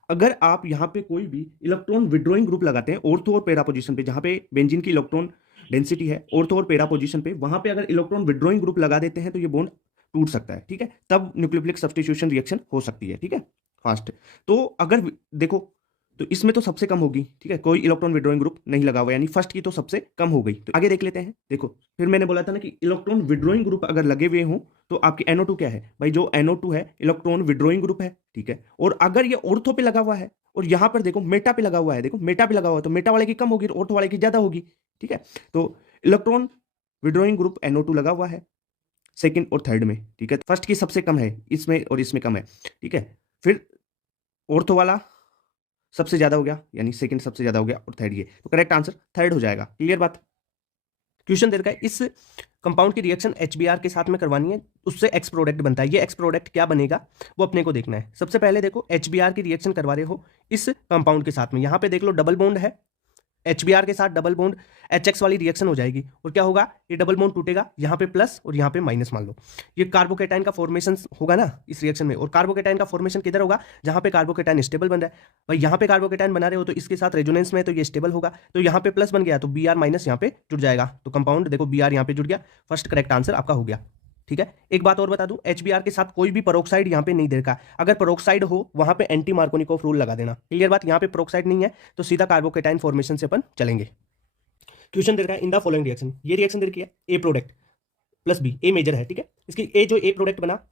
अगर आप यहाँ पे कोई भी इलेक्ट्रॉन विड्रॉइंग ग्रुप लगाते हैं ऑर्थो और पैरा पोजीशन पे, जहाँ पे बेंजीन की इलेक्ट्रॉन डेंसिटी है ऑर्थो और पैरा पोजीशन पे, वहां पे अगर इलेक्ट्रॉन विड्रॉइंग ग्रुप लगा देते हैं तो ये बॉन्ड टूट सकता है। ठीक है, तब न्यूक्लियोफिलिक सब्स्टिट्यूशन रिएक्शन हो सकती है। ठीक है, फास्ट। तो अगर देखो, तो इसमें तो सबसे कम होगी। ठीक है, कोई इलेक्ट्रॉन विड्रॉइंग ग्रुप नहीं लगा हुआ, यानी फर्स्ट की तो सबसे कम हो गई। तो आगे देख लेते हैं। देखो फिर मैंने बोला था ना कि इलेक्ट्रॉन विड्रॉइंग ग्रुप अगर लगे हुए हों तो आपकी NO2 क्या है भाई? जो NO2 है इलेक्ट्रॉन विड्रॉइंग ग्रुप है। ठीक है, और अगर ये ऑर्थो पे लगा हुआ है और यहां पर देखो मेटा पे लगा हुआ है, देखो मेटा पे लगा हुआ है, तो मेटा वाले की कम होगी, ऑर्थो वाले की ज्यादा होगी। ठीक है, तो इलेक्ट्रॉन विड्रॉइंग ग्रुप NO2 लगा हुआ है सेकंड और थर्ड में। ठीक है, फर्स्ट की सबसे कम है इसमें और इसमें कम है। ठीक है, फिर ऑर्थो वाला सबसे ज्यादा हो गया, यानी सेकंड सबसे ज्यादा हो गया, और थर्ड ये, तो करेक्ट आंसर थर्ड हो जाएगा। क्लियर बात? क्वेश्चन दे रखा है इस कंपाउंड की रिएक्शन HBr के साथ में करवानी है, उससे एक्स प्रोडक्ट बनता है। ये एक्स प्रोडक्ट क्या बनेगा वो अपने को देखना है। सबसे पहले देखो HBr की रिएक्शन करवा रहे हो इस कंपाउंड के साथ में, यहां पे देख लो डबल बॉन्ड है, HBr के साथ डबल बॉन्ड HX वाली रिएक्शन हो जाएगी, और क्या होगा? ये डबल बॉन्ड टूटेगा, यहाँ पे प्लस और यहाँ पे माइनस मान लो। ये कार्बोकेटाइन का फॉर्मेशन होगा ना इस रिएक्शन में, और कार्बोकेटाइन का फॉर्मेशन किधर होगा? जहाँ पे कार्बोकेटाइन स्टेबल बन रहा है। भाई यहाँ पे कार्बोकेटाइन बना रहे हो तो इसके साथ रेजोनेंस में, तो ये स्टेबल होगा, तो यहाँ पे प्लस बन गया तो Br माइनस यहाँ पे जुड़ जाएगा, तो कंपाउंड देखो Br यहाँ पे जुड़ गया। फर्स्ट करेक्ट आंसर आपका हो गया। ठीक है, एक बात और बता दूं, HBr के साथ कोई भी पेरोक्साइड यहाँ पे नहीं दे रखा। अगर पेरोक्साइड हो वहां पे एंटी मार्कोनिकोव रूल लगा देना। क्लियर बात? यहाँ पे पेरोक्साइड नहीं है तो सीधा कार्बोकेटाइन फॉर्मेशन से अपन चलेंगे। क्वेश्चन दे रखा है इन द फॉलोइंग रिएक्शन, ये रिएक्शन दे रखी है ए प्रोडक्ट प्लस बी, ए मेजर है। ठीक है, इसकी ए जो ए प्रोडक्ट बना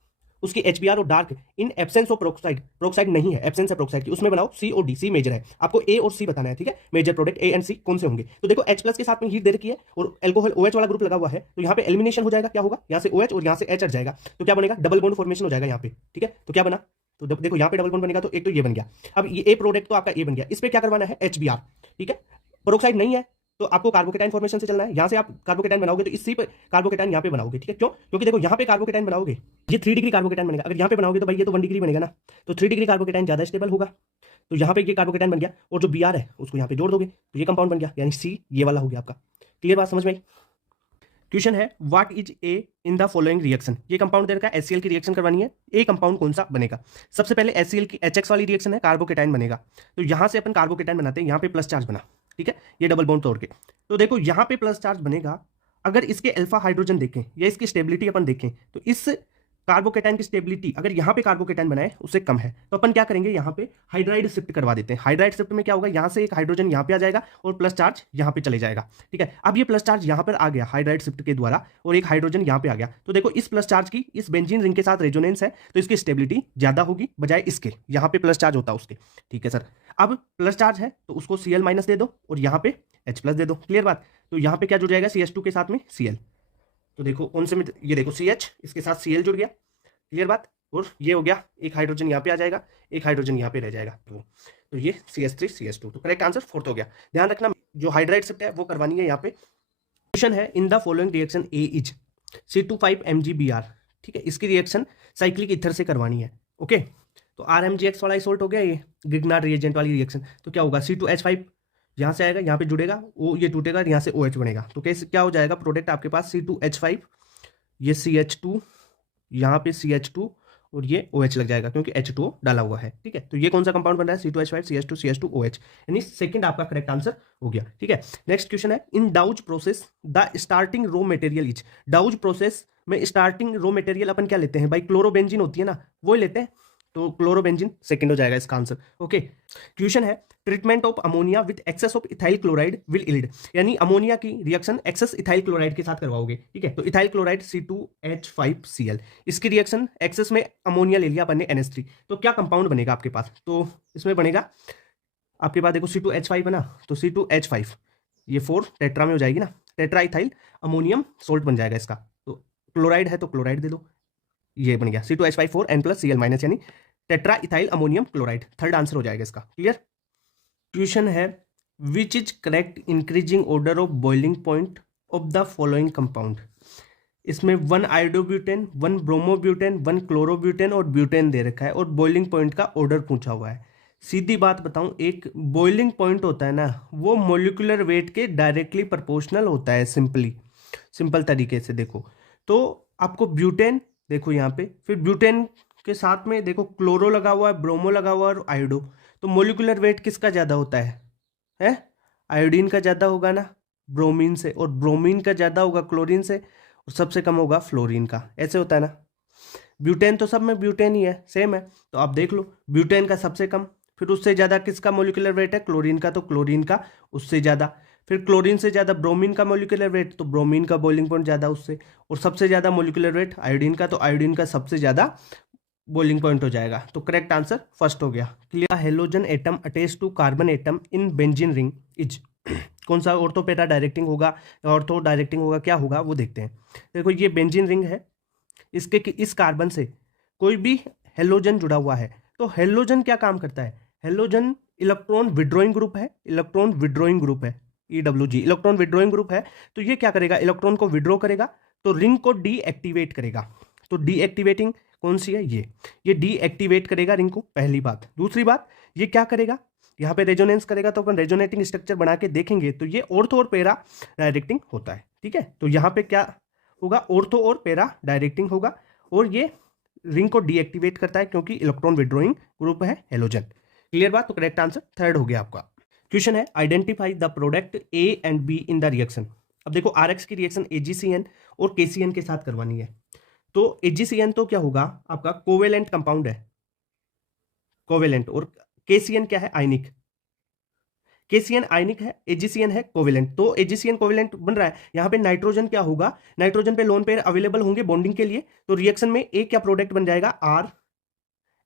उसकी HBr और dark in absence of peroxide, peroxide नहीं है, एब्सेंस है प्रोक्साइड की, उसमें बनाओ C और D, C मेजर है। आपको A और C बताना है। ठीक है, major product A and C कौन से होंगे? तो देखो H प्लस के साथ में हीट दे रखी है और एल्कोहल OH वाला ग्रुप लगा हुआ है, तो यहाँ पे एलिमिनेशन हो जाएगा। क्या होगा? यहाँ से OH और यहाँ से H हट जाएगा, तो क्या बनेगा? डबल बॉन्ड फॉर्मेशन हो जाएगा यहाँ पे। ठीक है, तो क्या बना? तो देखो यहाँ पे डबल बॉन्ड बनेगा, तो एक तो ये बन गया। अब ये ए प्रोडक्ट तो आपका ए बन गया, इस पे क्या करवाना है? HBr। ठीक है, प्रोक्साइड नहीं है तो आपको कार्बोकेटाइन फॉर्मेशन से चलना है। यहां से आप कार्बोकेटाइन बनाओगे तो इसी पे कार्बोकेटाइन यहां पे बनाओगे। ठीक है, क्यों? क्योंकि देखो यहां पे कार्बोकेटाइन बनाओगे ये 3 डिग्री कार्बोकेटाइन बनेगा, अगर यहां पे बनाओगे तो भाई ये तो 1 डिग्री बनेगा ना, तो 3 डिग्री कार्बोकेटाइन ज्यादा स्टेबल होगा, तो यहां पे ये कार्बोकेटाइन बन गया, और जो Br है उसको यहां पे जोड़ दोगे तो ये कंपाउंड बन गया, यानी C ये वाला हो गया आपका। क्लियर बात? समझ में आई? क्वेश्चन है what is a in the following reaction, ये कंपाउंड दे रखा है HCl की रिएक्शन करवानी है, ए कंपाउंड कौन सा बनेगा? सबसे पहले HCl की HX वाली रिएक्शन है, कार्बोकेटाइन बनेगा, तो यहां से अपन कार्बोकेटाइन बनाते हैं, यहां पे प्लस चार्ज बना। ठीक है, ये डबल बॉन्ड तोड़ के, तो देखो यहां पे प्लस चार्ज बनेगा। अगर इसके अल्फा हाइड्रोजन देखें या इसकी स्टेबिलिटी अपन देखें तो इस कार्बोकेटाइन की स्टेबिलिटी अगर यहाँ पे कार्बोकेटाइन बनाए उससे कम है, तो अपन क्या करेंगे? यहाँ पे हाइड्राइड शिफ्ट करवा देते हैं। हाइड्राइड शिफ्ट में क्या होगा? यहाँ से एक हाइड्रोजन यहाँ पे आ जाएगा और प्लस चार्ज यहाँ पे चले जाएगा। ठीक है, अब ये प्लस चार्ज यहाँ पर आ गया हाइड्राइड शिफ्ट के द्वारा, और एक हाइड्रोजन यहाँ पे आ गया, तो देखो इस प्लस चार्ज की इस बेंजीन रिंग के साथ रेजोनेंस है, तो इसकी स्टेबिलिटी ज्यादा होगी बजाय इसके, यहाँ पे प्लस चार्ज होता है उसके। ठीक है सर, अब प्लस चार्ज है तो उसको Cl माइनस दे दो और यहाँ पे H प्लस दे दो। क्लियर बात? तो यहाँ पे क्या जुड़ जाएगा? CH2 के साथ में Cl, तो देखो कौन से में, ये देखो CH इसके साथ Cl जुड़ गया। क्लियर बात? और ये हो गया, एक हाइड्रोजन यहाँ पे आ जाएगा, एक हाइड्रोजन यहाँ पे रह जाएगा, तो ये CH3 CH2, तो करेक्ट आंसर 4th हो गया। ध्यान रखना जो हाइड्राइड शिफ्ट है वो करवानी है यहाँ पे। क्वेश्चन है in the following reaction A is C25MgBr, ठीक है, इसकी रिएक्शन साइक्लिक ईथर से करवानी है। ओके, तो RMgX वाला सोल्ट हो गया ये ग्रिग्नार्ड रिएजेंट वाली रिएक्शन, तो क्या होगा C2H5 यहाँ से आएगा, यहाँ पे जुड़ेगा, वो ये टूटेगा, यहाँ से OH बनेगा, तो कैसे क्या हो जाएगा प्रोडक्ट आपके पास C2H5, ये CH2, यहाँ पे CH2 और ये OH लग जाएगा क्योंकि H2O डाला हुआ है, ठीक है। तो ये कौन सा कंपाउंड बन रहा है C2H5 CH2 CH2 OH, यानी सेकंड आपका करेक्ट आंसर हो गया, ठीक है। नेक्स्ट क्वेश्चन है in Dow's process the starting raw material is, Dow's process में स्टार्टिंग रो मटेरियल अपन क्या लेते हैं भाई, क्लोरोबेंजीन होती है ना, वो लेते हैं, तो क्लोरोबेंजीन सेकंड हो जाएगा इसका आंसर। ओके, क्वेश्चन है treatment of ammonia with excess of ethyl chloride will yield, यानी अमोनिया की रिएक्शन एक्सेस इथाइल क्लोराइड के साथ करवाओगे, ठीक है। तो इथाइल क्लोराइड C2H5Cl, इसकी रिएक्शन एक्सेस में अमोनिया ले लिया अपन ने NH3, तो क्या कंपाउंड बनेगा आपके पास, तो इसमें बनेगा आपके पास देखो C2H5 बना, तो C2H5 ये 4 टेट्रा में हो जाएगी ना, टेट्रा इथाइल अमोनियम सोल्ट बन जाएगा इसका, तो क्लोराइड है तो क्लोराइड दे दो, ये बन गया C2H5 4 N+Cl- यानी tetra ethyl ammonium chloride, third answer हो जाएगा इसका। क्लियर। क्वेश्चन है which is correct increasing order of boiling point of the following compound, इसमें 1 आयोडोब्यूटेन 1 ब्रोमोब्यूटेन 1 क्लोरोब्यूटेन और ब्यूटेन दे रखा है और बॉइलिंग पॉइंट का ऑर्डर पूछा हुआ है। सीधी बात बताऊं, एक बॉइलिंग पॉइंट होता है ना, वो मोलिकुलर वेट के डायरेक्टली प्रोपोर्शनल होता है, सिंपल तरीके से देखो तो आपको ब्यूटेन देखो यहाँ पे, फिर ब्यूटेन के साथ में देखो क्लोरो लगा हुआ है, ब्रोमो लगा हुआ है और आयोडो, तो मोलिकुलर वेट किसका ज़्यादा होता है आयोडीन का ज़्यादा होगा ना ब्रोमीन से, और ब्रोमीन का ज़्यादा होगा क्लोरीन से, और सबसे कम होगा फ्लोरीन का, ऐसे होता है ना। ब्यूटेन तो सब में ब्यूटेन ही है, सेम है, तो आप देख लो ब्यूटेन का सबसे कम, फिर उससे ज़्यादा किसका मोलिकुलर वेट है क्लोरीन का, तो क्लोरीन का उससे ज़्यादा, फिर क्लोरीन से ज़्यादा ब्रोमीन का मोलिकुलर वेट, तो ब्रोमीन का बॉइलिंग पॉइंट ज़्यादा उससे, और सबसे ज़्यादा मोलिकुलर वेट आयोडीन का, तो आयोडीन का सबसे ज़्यादा बॉइलिंग पॉइंट हो जाएगा, तो करेक्ट आंसर फर्स्ट हो गया। Clear. Halogen atom attach to carbon atom in benzene ring is, कौन सा ऑर्थो पेटा डायरेक्टिंग होगा, ऑर्थो डायरेक्टिंग होगा, क्या होगा वो देखते हैं। देखो ये बेंजीन रिंग है, इसके इस कार्बन से कोई भी हेलोजन जुड़ा हुआ है, तो हेलोजन क्या काम करता है, हेलोजन इलेक्ट्रॉन विड्रॉइंग ग्रुप है, इलेक्ट्रॉन विड्रॉइंग ग्रुप है, EWG इलेक्ट्रॉन विड्रॉइंग ग्रुप है, तो ये क्या करेगा इलेक्ट्रॉन को विड्रॉ करेगा, तो रिंग को डीएक्टिवेट करेगा, तो डीएक्टिवेटिंग कौन सी है ये डीएक्टिवेट करेगा रिंग को, पहली बात। दूसरी बात ये क्या करेगा, यहाँ पे रेजोनेंस करेगा, तो अपन रेजोनेटिंग स्ट्रक्चर बना के देखेंगे, तो ये ऑर्थो और पैरा डायरेक्टिंग होता है, ठीक है। तो यहाँ पे क्या होगा ऑर्थो और पैरा डायरेक्टिंग होगा, और ये रिंग को डीएक्टिवेट करता है क्योंकि इलेक्ट्रॉन विड्रॉइंग ग्रुप है हेलोजन। क्लियर बात, तो करेक्ट आंसर थर्ड हो गया आपका। क्वेश्चन है identify the product A and B in the reaction. अब देखो RX की रिएक्शन AgCN और KCN के साथ करवानी है, तो AgCN तो क्या होगा आपका कोवेलेंट कंपाउंड है, कोवेलेंट, और KCN क्या है आयनिक, KCN आयनिक है, AgCN है कोवेलेंट, तो AgCN कोवेलेंट बन रहा है, यहाँ पे नाइट्रोजन क्या होगा, नाइट्रोजन पे लोन पेयर अवेलेबल होंगे बॉन्डिंग के लिए, तो रिएक्शन में एक क्या प्रोडक्ट बन जाएगा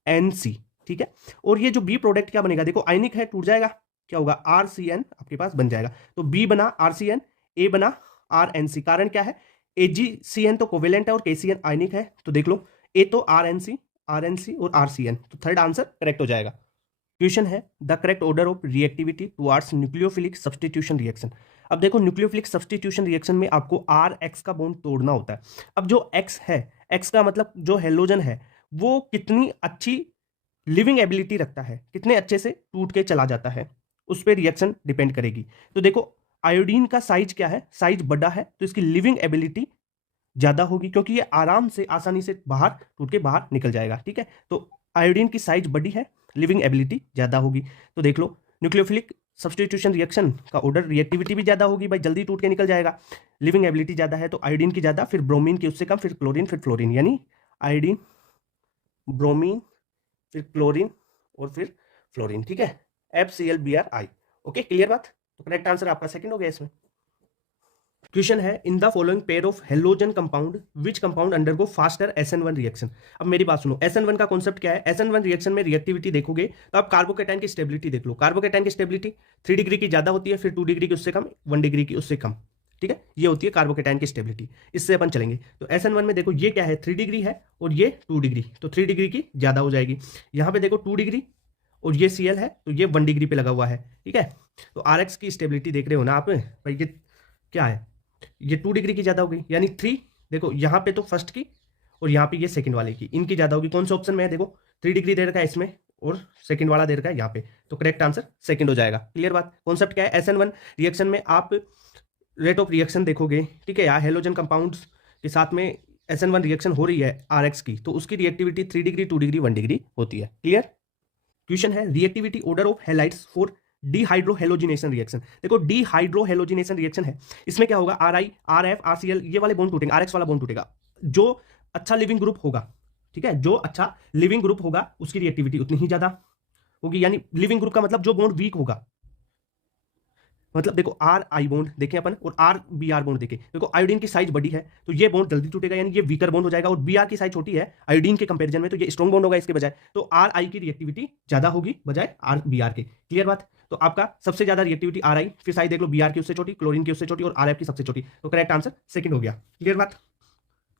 RNC, ठीक है। और ये जो B प्रोडक्ट क्या बनेगा, देखो आयनिक है टूट जाएगा, क्या होगा RCN आपके पास बन जाएगा, तो B बना RCN, A बना RNC, कारण क्या है AgCN तो कोवेलेंट है और KCN आयनिक है, तो देख लो A तो RNC और RCN, तो थर्ड आंसर करेक्ट हो जाएगा। क्वेश्चन है the correct order of reactivity towards nucleophilic substitution reaction. अब देखो न्यूक्लियोफिलिक सब्स्टिट्यूशन रिएक्शन में आपको RX का बॉन्ड तोड़ना होता है। अब जो X है, X का मतलब जो हेलोजन है वो कितनी अच्छी लिविंग एबिलिटी रखता है, कितने अच्छे से टूट के चला जाता है, उस पर रिएक्शन डिपेंड करेगी। तो देखो आयोडीन का साइज क्या है, साइज बड़ा है, तो इसकी लिविंग एबिलिटी ज्यादा होगी क्योंकि ये आराम से आसानी से बाहर टूट के बाहर निकल जाएगा, ठीक है। तो आयोडीन की साइज बड़ी है, लिविंग एबिलिटी ज्यादा होगी, तो देख लो न्यूक्लियोफिलिक सब्स्टिट्यूशन रिएक्शन का ऑर्डर रिएक्टिविटी भी ज्यादा होगी भाई, जल्दी टूट के निकल जाएगा, लिविंग एबिलिटी ज्यादा है, तो आयोडीन की ज्यादा, फिर ब्रोमीन की उससे कम, फिर क्लोरीन, फिर फ्लोरीन, यानी आयोडीन, ब्रोमीन, फिर क्लोरीन और फिर फ्लोरीन, ठीक है, FClBrI। ओके, क्लियर बात, तो करेक्ट आंसर आपका सेकंड हो गया इसमें। क्वेश्चन है in the following pair of halogen compound which compound undergo faster SN1 reaction. अब मेरी बात सुनो, SN1 का कॉन्सेप्ट क्या है, SN1 रिएक्शन में रिएक्टिविटी देखोगे तो आप कार्बोकेटाइन की स्टेबिलिटी देख लो, कार्बोकेटाइन की स्टेबिलिटी 3 डिग्री की ज्यादा होती है, फिर 2 डिग्री की उससे कम, 1 डिग्री की उससे कम, ठीक है, ये होती है कार्बोकेटाइन की स्टेबिलिटी। इससे अपन चलेंगे तो SN1 में देखो ये क्या है 3 डिग्री है और ये 2 डिग्री, तो 3 डिग्री की ज़्यादा हो जाएगी। यहाँ पे देखो 2 डिग्री और ये Cl है तो ये 1 डिग्री पे लगा हुआ है, ठीक है। तो RX की स्टेबिलिटी देख रहे हो ना आप भाई, ये क्या है, ये 2 डिग्री की ज़्यादा हो गई, यानी 3, देखो यहाँ पे तो फर्स्ट की और यहाँ पे ये सेकंड वाले की, इनकी ज़्यादा होगी। कौन सा ऑप्शन में है, देखो 3 डिग्री दे रखा है इसमें और सेकंड वाला दे रखा है यहाँ पे, तो करेक्ट आंसर सेकंड हो जाएगा। क्लियर बात। कॉन्सेप्ट क्या है, SN1 रिएक्शन में आप रेट ऑफ रिएक्शन देखोगे, ठीक है, या हेलोजन कंपाउंड्स के साथ में SN1 रिएक्शन हो रही है RX की, तो उसकी रिएक्टिविटी 3 डिग्री 2 डिग्री 1 डिग्री होती है। क्लियर। क्वेश्चन है reactivity order of halides for dehydrohalogenation reaction. देखो डिहाइड्रोहेलोजिनेशन रिएक्शन है, इसमें क्या होगा, RI RF RCl ये वाले बॉन्ड टूटेंगे, RX वाला बॉन्ड टूटेगा। जो अच्छा लिविंग ग्रुप होगा, ठीक है, जो अच्छा लिविंग ग्रुप होगा उसकी रिएक्टिविटी उतनी ही ज्यादा होगी। यानी लिविंग ग्रुप का मतलब जो बॉन्ड वीक होगा, मतलब देखो RI बॉन्ड देखें अपन और RBr बॉन्ड देखें, देखो आयोडीन की साइज बड़ी है तो ये बॉन्ड जल्दी टूटेगा, यानी ये वीकर बॉन्ड हो जाएगा, और Br की साइज छोटी है आयोडीन के कंपैरिजन में, तो ये स्ट्रॉन्ग बॉन्ड होगा इसके बजाय, तो RI की रिएक्टिविटी ज्यादा होगी बजाय RBr के। क्लियर बात। तो आपका सबसे ज्यादा रिएक्टिविटी RI, फिर साइज देख लो Br की उससे छोटी, क्लोरीन की उससे छोटी और RF की सबसे छोटी, तो करेक्ट आंसर सेकंड हो गया। क्लियर बात।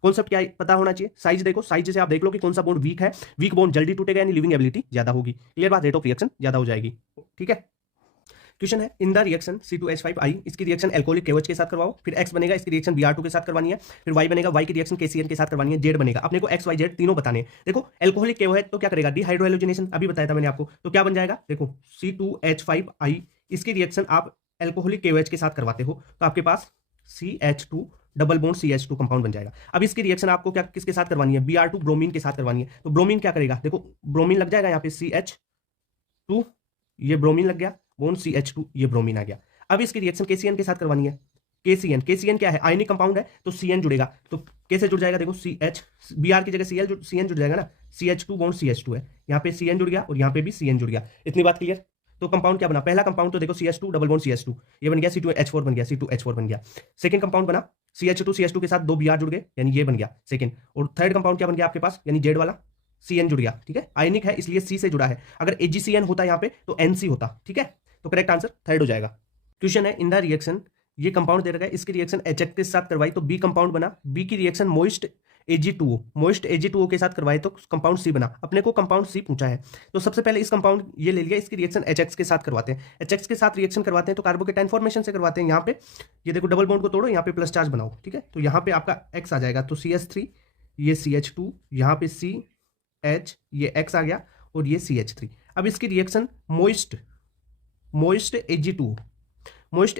कॉन्सेप्ट क्या है पता होना चाहिए, साइज देखो, साइज से आप देख लो कि कौन सा बॉन्ड वीक है, वीक बॉन्ड जल्दी टूटेगा यानी लिविंग एबिलिटी ज्यादा होगी। क्लियर बात, रेट ऑफ रिएक्शन ज्यादा हो जाएगी। ठीक है। क्वेश्चन है इन द रिएक्शन C2H5I, इसकी रिएक्शन एल्कोहलिक KOH के साथ करवाओ, फिर X बनेगा इसकी रिएक्शन Br2 के साथ करवानी है, फिर Y बनेगा Y की रिएक्शन KCN के साथ करवानी है, Z बनेगा अपने को X Y Z तीनों बताने हैं। देखो एल्कोहलिक KOH तो क्या करेगा, डिहाइड्रोहेलोजिनेशन, अभी बताया था मैंने आपको, तो क्या बन जाएगा, देखो C2H5I इसकी रिएक्शन आप एल्कोहलिक KOH के साथ करवाते हो तो आपके पास CH2 double bond CH2 compound बन जाएगा। अब इसकी रिएक्शन आपको क्या किसके साथ करवानी है, Br2 ब्रोमीन के साथ करवानी है, तो ब्रोमीन क्या करेगा, देखो ब्रोमीन लग जाएगा यहाँ पे CH2, ये ब्रोमीन लग गया, बॉन्ड CH2 ये ब्रोमीन आ गया। अब इसकी रिएक्शन KCN के साथ करवानी है, KCN क्या है, आयनिक कंपाउंड है तो CN जुड़ेगा, तो कैसे जुड़ जाएगा, देखो CH Br की जगह CN जुड़ जाएगा ना, CH2 बॉन्ड CH2 है, यहाँ पे CN जुड़ गया और यहाँ पे भी CN जुड़ गया। इतनी बात क्लियर। तो कंपाउंड क्या बना, पहला कंपाउंड तो देखो CH2 डबल बॉन्ड CH2 ये बन गया, C2H4 बन गया, C2H4 बन गया। सेकंड कंपाउंड बना CH2 के साथ 2 Br जुड़ गए यानी ये बन गया सेकंड, और थर्ड कंपाउंड क्या बन गया आपके पास, यानी Z वाला CN जुड़ गया, ठीक है, आयनिक है इसलिए C से जुड़ा है, अगर AgCN होता यहाँ पे तो NC होता, ठीक है, तो करेक्ट आंसर थर्ड हो जाएगा। क्वेश्चन है इन द रिएक्शन, ये कंपाउंड दे रखा है, इसकी रिएक्शन HX के साथ करवाई तो B कंपाउंड बना, B की रिएक्शन मोइस्ट Ag2O के साथ करवाए तो कंपाउंड C बना, अपने को कंपाउंड C पूछा है, तो सबसे पहले इस कंपाउंड ये ले लिया, इसकी रिएक्शन HX के साथ करवाते हैं, HX के साथ रिएक्शन करवाते हैं तो कार्बोकेटाइन फॉर्मेशन से करवाते हैं। यहाँ पे ये देखो डबल बॉन्ड को तोड़ो, यहाँ पे प्लस चार्ज बनाओ, ठीक है, तो यहाँ पे आपका X आ जाएगा, तो CH3 ये CH2, यहाँ पे CH ये X आ गया और ये CH3। अब इसकी रिएक्शन मोइस्ट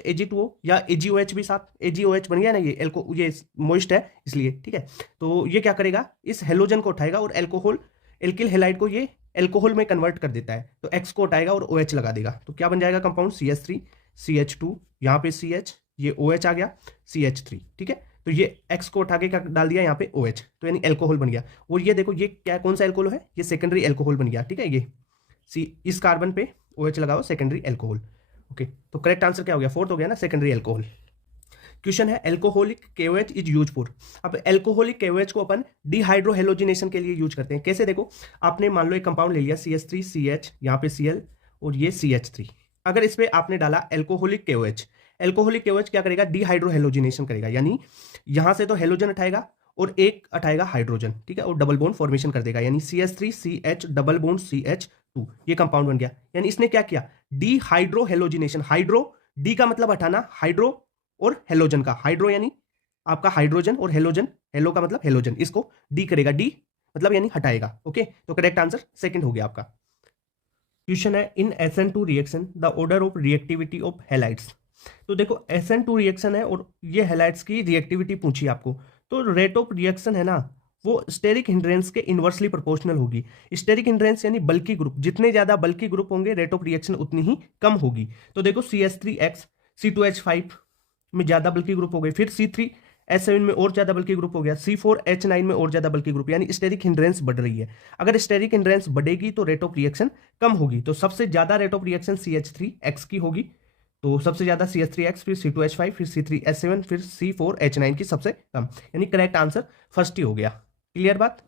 Ag2O या AgOH भी साथ, AgOH बन गया ना, ये मोइस्ट है इसलिए, ठीक है, तो ये क्या करेगा, इस हेलोजन को उठाएगा और एल्किल हेलाइड को ये एल्कोहल में कन्वर्ट कर देता है, तो X को उठाएगा और OH लगा देगा, तो क्या बन जाएगा कंपाउंड CH3 CH2, यहाँ पे CH ये OH आ गया CH3, ठीक है, तो ये X को उठा के क्या डाल दिया यहाँ पे OH, तो यानी एल्कोहल बन गया। और ये देखो ये क्या कौन सा एल्कोहल है, ये सेकेंडरी एल्कोहल बन गया, ठीक है, ये इस कार्बन पे OH लगाओ सेकेंडरी एल्कोहल। ओके, तो करेक्ट आंसर क्या हो गया, फोर्थ हो गया ना, सेकेंडरी एल्कोहल। क्वेश्चन है alcoholic KOH is use for, अब एल्कोहलिक KOH को अपन डिहाइड्रोहेलोजिनेशन के लिए यूज करते हैं। कैसे, देखो आपने मान लो एक कंपाउंड ले लिया CH3 CH यहाँ पे Cl और ये CH3, अगर इस पे आपने डाला एल्कोहलिक KOH क्या करेगा, डिहाइड्रोहेलोजिनेशन करेगा, यानी यहां से तो हेलोजन उठाएगा और एक उठाएगा हाइड्रोजन, ठीक है, और डबल बॉन्ड फॉर्मेशन कर देगा, यानी CH3 CH double bond CH2 ये कंपाउंड बन गया। यानी इसने क्या किया, डिहाइड्रोहेलोजिनेशन, हाइड्रो डी का मतलब हटाना, हाइड्रो और हेलोजन का, हाइड्रो यानी आपका हाइड्रोजन और हेलोजन, हेलो का मतलब हेलोजन, इसको डी करेगा, डी मतलब यानी हटाएगा। ओके, तो करेक्ट आंसर सेकंड हो गया आपका। क्वेश्चन है इन SN2 reaction the order of reactivity of halides, तो देखो SN2 रिएक्शन है और ये हैलाइड्स की रिएक्टिविटी पूछी आपको, तो रेट ऑफ रिएक्शन है ना वो स्टेरिक हिंड्रेंस के इनवर्सली प्रोपोर्शनल होगी। स्टेरिक हिंड्रेंस यानी बल्की ग्रुप, जितने ज्यादा बल्की ग्रुप होंगे रेट ऑफ रिएक्शन उतनी ही कम होगी। तो देखो CH3X C2H5 में ज्यादा बल्की ग्रुप हो गए, फिर C3H7 में और ज्यादा बल्की ग्रुप हो गया, C4H9 में और ज्यादा बल्की ग्रुप, यानी स्टेरिक हिंड्रेंस बढ़ रही है। अगर स्टेरिक हिंड्रेंस बढ़ेगी तो रेट ऑफ रिएक्शन कम होगी, तो सबसे ज्यादा रेट ऑफ रिएक्शन CH3X की होगी, तो सबसे ज्यादा CH3X, फिर C2H5, फिर C3H7, फिर C4H9 की सबसे कम, यानी करेक्ट आंसर फर्स्ट ही हो गया। क्लियर बात।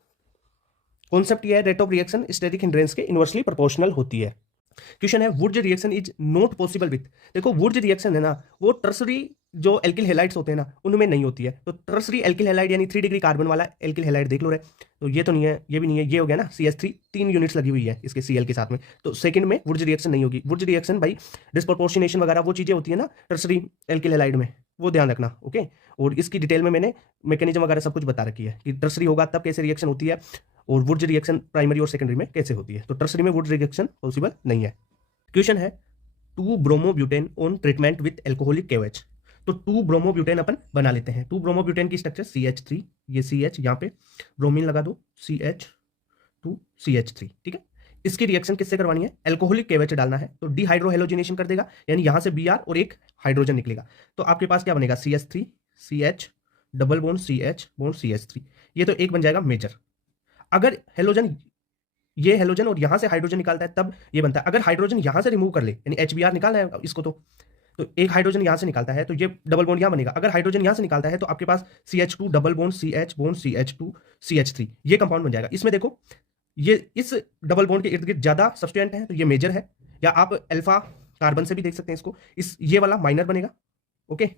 कॉन्सेप्ट ये है rate of reaction steric hindrance के इनवर्सली प्रोपोर्शनल होती है। क्वेश्चन है Wurtz reaction is not possible with, देखो वुड्स रिएक्शन है ना वो टर्सरी जो एल्किल हैलाइड्स होते हैं ना उनमें नहीं होती है। तो टर्सरी एल्किल हैलाइड यानी 3 डिग्री कार्बन वाला एल्किल हैलाइड देख लो रे, तो ये तो नहीं है, ये भी नहीं है, ये हो गया ना CH3, 3 यूनिट्स लगी हुई है इसके Cl के साथ में, तो सेकंड में वुड्स रिएक्शन नहीं होगी। वुड्स रिएक्शन भाई डिस्प्रोपोर्शनेशन वगैरह वो चीजें होती है ना टर्सरी एल्किल हैलाइड में, वो ध्यान रखना। ओके, और इसकी डिटेल में मैंने मैकेनिज्म वगैरह सब कुछ बता रखी है कि टर्सरी होगा तब कैसे रिएक्शन होती है और वुड्स रिएक्शन प्राइमरी और सेकेंडरी में कैसे होती है। तो टर्सरी में वुड्स रिएक्शन पॉसिबल नहीं है। क्वेश्चन है 2 bromobutane on treatment with alcoholic KOH, तो 2 ब्रोमोब्यूटेन अपन बना लेते हैं। 2 ब्रोमोब्यूटेन की स्ट्रक्चर CH3, ये CH यहाँ पे ब्रोमीन लगा दो CH2 CH3, ठीक है। इसकी रिएक्शन किससे करवानी है, एल्कोहलिक KOH डालना है, तो डिहाइड्रोहेलोजिनेशन कर देगा, यानी यहां से Br और एक हाइड्रोजन निकलेगा, तो आपके पास क्या बनेगा CH3 CH double bond CH bond CH3, ये तो एक बन जाएगा मेजर। अगर हेलोजन ये हेलोजन और यहां से हाइड्रोजन निकालता है तब ये बनता है। अगर हाइड्रोजन यहां से रिमूव कर ले यानी HBr निकालना है इसको, तो एक हाइड्रोजन यहां से निकालता है तो ये डबल बॉन्ड यहां बनेगा। अगर हाइड्रोजन यहां से निकालता है तो आपके पास CH2 double bond CH2 CH3 ये कंपाउंड बन जाएगा। इसमें देखो ये इस डबल बॉन्ड के इर्द गिर्द ज्यादा सब्स्टिट्यूएंट है तो ये मेजर है, या आप अल्फा कार्बन से भी देख सकते हैं इसको, इस ये वाला माइनर बनेगा। ओके,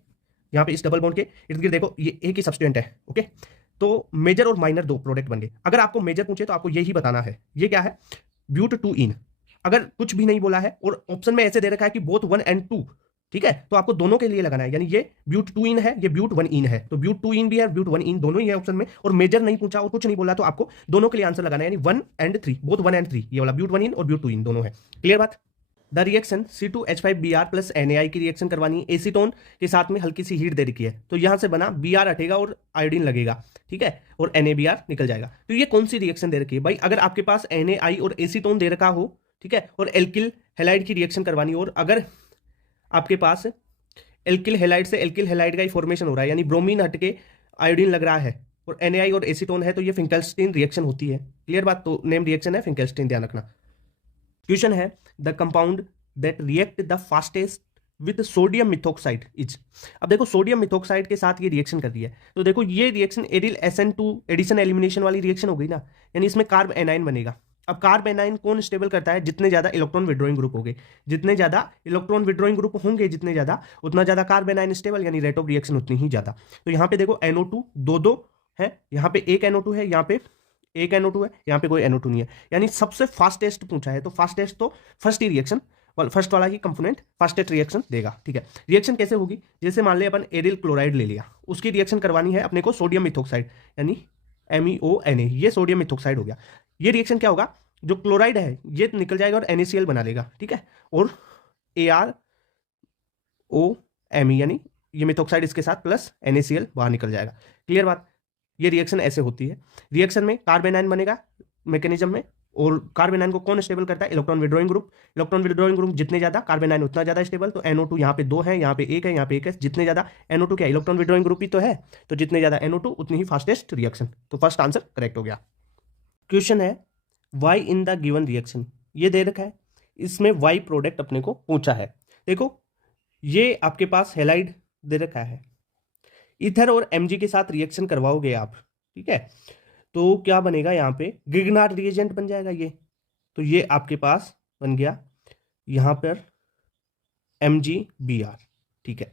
यहाँ पे इस डबल बॉन्ड के इर्द गिर्द देखो ये एक ही सब्स्टिट्यूएंट है। ओके, तो मेजर और माइनर 2 प्रोडक्ट बन गए। अगर आपको मेजर पूछे तो आपको यही बताना है, ये क्या है ब्यूट 2 इन। अगर कुछ भी नहीं बोला है और ऑप्शन में ऐसे दे रखा है कि बोथ 1 and 2, ठीक है, तो आपको दोनों के लिए लगाना है, यानी ये ब्यूट 2 इन है, ये ब्यूट 1 इन है, तो ब्यूट 2 इन भी है, ब्यूट 1 इन दोनों ही है ऑप्शन में, और मेजर नहीं पूछा और कुछ नहीं बोला तो आपको दोनों के लिए आंसर लगाना है, यानी 1 and 3, बोथ 1 and 3, ये वाला ब्यूट 1 इन और ब्यूट 2 इन दोनों है। क्लियर बात। The reaction C2H5Br plus NaI की रिएक्शन करवानी है, एसीटोन के साथ में हल्की सी हीट दे रखी है, तो यहां से बना Br हटेगा और आयोडीन लगेगा, ठीक है, और NaBr निकल जाएगा। तो ये कौन सी रिएक्शन दे रखी है भाई, अगर आपके पास NaI और एसीटोन दे रखा हो, ठीक है, और एल्किल हैलाइड की रिएक्शन करवानी हो, और अगर आपके पास एल्किल हैलाइड से एल्किल हैलाइड का ही फॉर्मेशन हो रहा है, यानी ब्रोमीन हटके आयोडीन लग रहा है और NaI और एसीटोन है, तो ये फिंकेल्स्टीन रिएक्शन होती है। क्लियर बात, तो नेम रिएक्शन है फिंकेल्स्टीन, ध्यान रखना। क्वेश्चन है the compound that react the fastest with sodium methoxide is, अब देखो सोडियम मिथोक्साइड के साथ ये रिएक्शन कर रही है, तो देखो ये रिएक्शन एडिल SN2 एडिशन एलिमिनेशन वाली रिएक्शन हो गई ना, यानी इसमें कार्ब एनाइन बनेगा। अब कार्ब एनाइन कौन स्टेबल करता है, जितने ज्यादा इलेक्ट्रॉन विड्रॉइंग ग्रुप होंगे, जितने ज्यादा इलेक्ट्रॉन विड्रॉइंग ग्रुप होंगे जितने ज्यादा, उतना ज्यादा कार्ब एनाइन स्टेबल, यानी रेट ऑफ रिएक्शन उतनी ही ज्यादा। तो यहाँ पे देखो NO2 दो है, यहाँ पे एक NO2 है, यहाँ पे एक NO2 है, यहाँ पे कोई NO2 नहीं है, यानी सबसे फास्टेस्ट पूछा है, तो फास्टेस्ट तो फर्स्ट ही रिएक्शन, फर्स्ट वाला ही कंपोनेंट फास्टेस्ट रिएक्शन देगा, ठीक है। रिएक्शन कैसे होगी, जैसे मान ले अपन एरिल क्लोराइड ले लिया, उसकी रिएक्शन करवानी है अपने को सोडियम मिथोक्साइड, यानी MeONa, ये सोडियम मिथोक्साइड हो गया। ये रिएक्शन क्या होगा, जो क्लोराइड है ये निकल जाएगा और NaCl बना लेगा, ठीक है, और ArOMe, यानी ये मिथोक्साइड इसके साथ प्लस NaCl बाहर निकल जाएगा। क्लियर बात, ये रिएक्शन ऐसे होती है। रिएक्शन में कार्बेनाइन बनेगा मैकेनिज्म में, और कार्बेनाइन को कौन स्टेबल करता है, electron withdrawing group. Electron withdrawing group जितने ज्यादा कार्बेनाइन उतना ज्यादा स्टेबल, तो NO2 यहाँ पे 2 है, यहाँ पे 1 है, यहाँ पे 1 है, जितने ज्यादा NO2 क्या इलेक्ट्रॉन विड्रॉइंग ग्रुप ही तो है, तो जितने ज्यादा NO2 उतनी ही फास्टेस्ट रिएक्शन, तो फर्स्ट आंसर करेक्ट हो गया। क्वेश्चन है why in the given reaction, ये दे रखा है, इसमें वाई प्रोडक्ट अपने को पूछा है। देखो ये आपके पास हैलाइड दे रखा है, इथर और Mg के साथ रिएक्शन करवाओगे आप, ठीक है, तो क्या बनेगा, यहाँ पे गिगनार्ड रिएजेंट बन जाएगा ये, तो ये आपके पास बन गया यहाँ पर MgBr, ठीक है।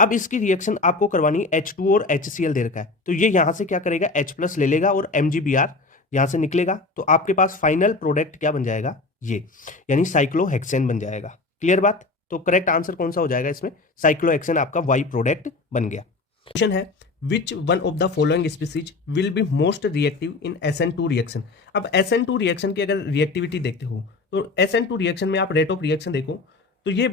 अब इसकी रिएक्शन आपको करवानी H2 और HCl दे रखा है, तो ये यहां से क्या करेगा H+ ले लेगा और MgBr यहां से निकलेगा, तो आपके पास फाइनल प्रोडक्ट क्या बन जाएगा, ये यानी साइक्लोहेक्सेन बन जाएगा। क्लियर बात, तो करेक्ट आंसर कौन सा हो जाएगा इसमें, साइक्लोहेक्सेन आपका वाई प्रोडक्ट बन गया। क्वेश्चन है which one of the following species will be most reactive in SN2 reaction. अब SN2 रिएक्शन की अगर रिएक्टिविटी देखते हो तो SN2 रिएक्शन में आप रेट ऑफ रिएक्शन देखो तो ये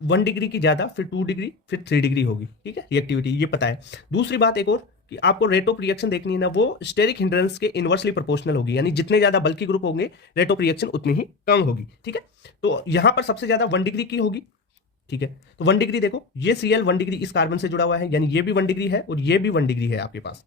1 डिग्री की ज्यादा, फिर 2 डिग्री, फिर 3 डिग्री होगी, ठीक है, रिएक्टिविटी ये पता है। दूसरी बात एक और कि आपको रेट ऑफ रिएक्शन देखनी है ना, वो स्टेरिक हिंड्रेंस के इनवर्सली प्रोपोर्शनल होगी, यानी जितने ज्यादा बल्की ग्रुप होंगे रेट ऑफ रिएक्शन उतनी ही कम होगी, ठीक है। तो यहां पर सबसे ज्यादा 1 डिग्री की होगी, ठीक है, तो 1 डिग्री देखो, ये Cl 1 डिग्री इस कार्बन से जुड़ा हुआ है, यानी ये भी 1 डिग्री है और ये भी 1 डिग्री है आपके पास,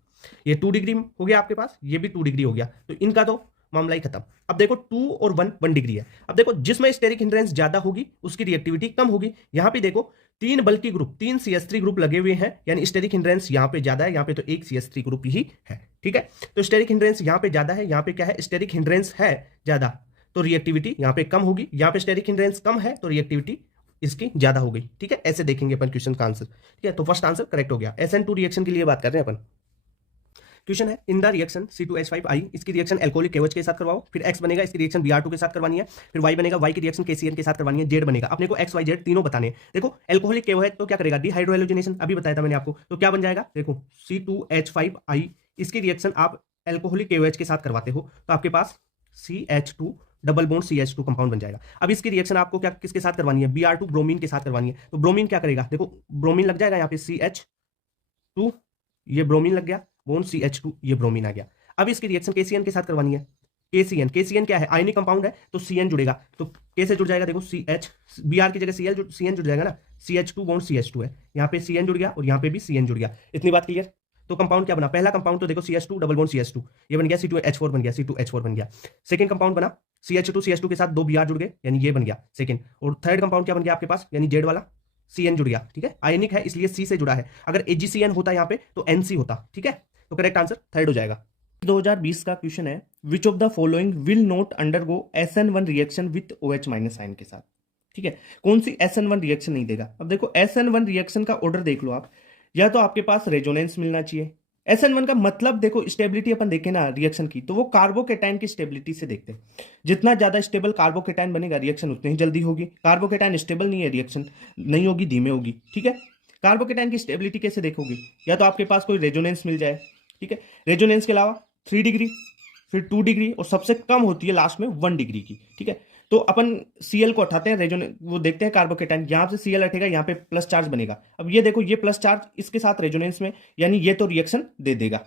ये 2 डिग्री हो गया आपके पास, ये भी 2 डिग्री हो गया, तो इनका तो मामला ही खत्म। अब देखो 2 और 1 डिग्री है, अब देखो जिसमें स्टेरिक हिंड्रेंस ज्यादा होगी उसकी रिएक्टिविटी कम होगी। यहां पे देखो 3 बल्कि ग्रुप, 3 CH3 ग्रुप लगे हुए हैं, यानी स्टेरिक हिंड्रेंस यहां पे ज्यादा है, यहां पे तो एक CH3 ग्रुप ही है, ठीक है, तो स्टेरिक हिंड्रेंस यहां पे ज्यादा है, यहां पे क्या है स्टेरिक हिंड्रेंस है ज्यादा, तो रिएक्टिविटी यहाँ पे कम होगी, यहाँ पे स्टेरिक हिंड्रेंस कम है तो रिएक्टिविटी इसकी ज्यादा हो गई। ठीक है, ऐसे देखेंगे अपन क्वेश्चन का आंसर। ठीक है, तो फर्स्ट आंसर करेक्ट हो गया। SN2 रिएक्शन के लिए बात कर रहे हैं अपन। क्वेश्चन है, इन द रिएक्शन C2H5I, इसकी रिएक्शन एल्कोहलिक KOH के साथ करवाओ, फिर X बनेगा, इसकी रिएक्शन Br2 के साथ करवानी है, फिर Y बनेगा, Y की रिएक्शन KCN के साथ करवानी है, Z बनेगा। अपने को X Y Z तीनों बताने हैं। देखो एल्कोहलिक KOH तो क्या करेगा, डिहाइड्रोहेलोजिनेशन, अभी बताया था मैंने आपको। तो क्या बन जाएगा, देखो C2H5I, इसकी रिएक्शन आप एल्कोहलिक KOH के साथ करवाते हो तो आपके पास CH2 double bond CH2 compound बन जाएगा। अब इसकी रिएक्शन आपको क्या किसके साथ करवानी है, Br2 ब्रोमीन के साथ करवानी है। तो ब्रोमीन क्या करेगा, देखो ब्रोमीन लग जाएगा यहाँ पे CH2, ये ब्रोमीन लग गया, बोन CH2, ये ब्रोमीन आ गया। अब इसकी रिएक्शन KCN के साथ करवानी है। KCN क्या है, आयनिक कंपाउंड है तो CN जुड़ेगा, तो K से जुड़ जाएगा, देखो CH, Br की जगह CN जुड़ जाएगा ना, CH2 बोन CH2 है, यहाँ पे CN जुड़ गया और यहाँ पे भी CN जुड़ गया। इतनी बात क्लियर। तो कंपाउंड क्या बना, पहला कंपाउंड तो देखो CH2 डबल बॉन्ड CH2, ये बन गया C2H4 बन गया, C2H4 बन गया। सेकंड कंपाउंड बना CH2 के साथ 2 Br जुड़ गए, यानी ये बन गया सेकंड। और थर्ड कंपाउंड क्या बन गया आपके पास, यानी Z वाला CN जुड़ गया। ठीक है, आयनिक है इसलिए C से जुड़ा है, अगर AgCN होता यहाँ पे तो NC होता। ठीक है, तो करेक्ट आंसर थर्ड हो जाएगा। 2020 का क्वेश्चन है, which of the following will not undergo SN1 reaction with OH minus ion के साथ। ठीक है, कौन सी SN1 रिएक्शन नहीं देगा। अब देखो SN1 रिएक्शन का ऑर्डर देख लो आप, या तो आपके पास रेजोनेंस मिलना चाहिए। SN1 का मतलब देखो स्टेबिलिटी अपन देखें ना रिएक्शन की, तो वो कार्बोकेटाइन की स्टेबिलिटी से देखते हैं। जितना ज्यादा स्टेबल कार्बोकेटाइन बनेगा रिएक्शन उतनी ही जल्दी होगी। कार्बोकेटाइन स्टेबल नहीं है, रिएक्शन नहीं होगी, धीमे होगी। ठीक है, कार्बोकेटाइन की स्टेबिलिटी कैसे देखोगी, या तो आपके पास कोई रेजोनेंस मिल जाए। ठीक है, रेजोनेंस के अलावा 3 डिग्री, फिर 2 डिग्री, और सबसे कम होती है लास्ट में 1 डिग्री की। ठीक है, तो अपन Cl को हटाते हैं, रेजोनेंस वो देखते हैं कार्बोकेटाइन, यहां से Cl हटेगा, यहाँ पे प्लस चार्ज बनेगा। अब ये देखो ये प्लस चार्ज इसके साथ रेजोनेंस में, यानी ये तो रिएक्शन दे देगा।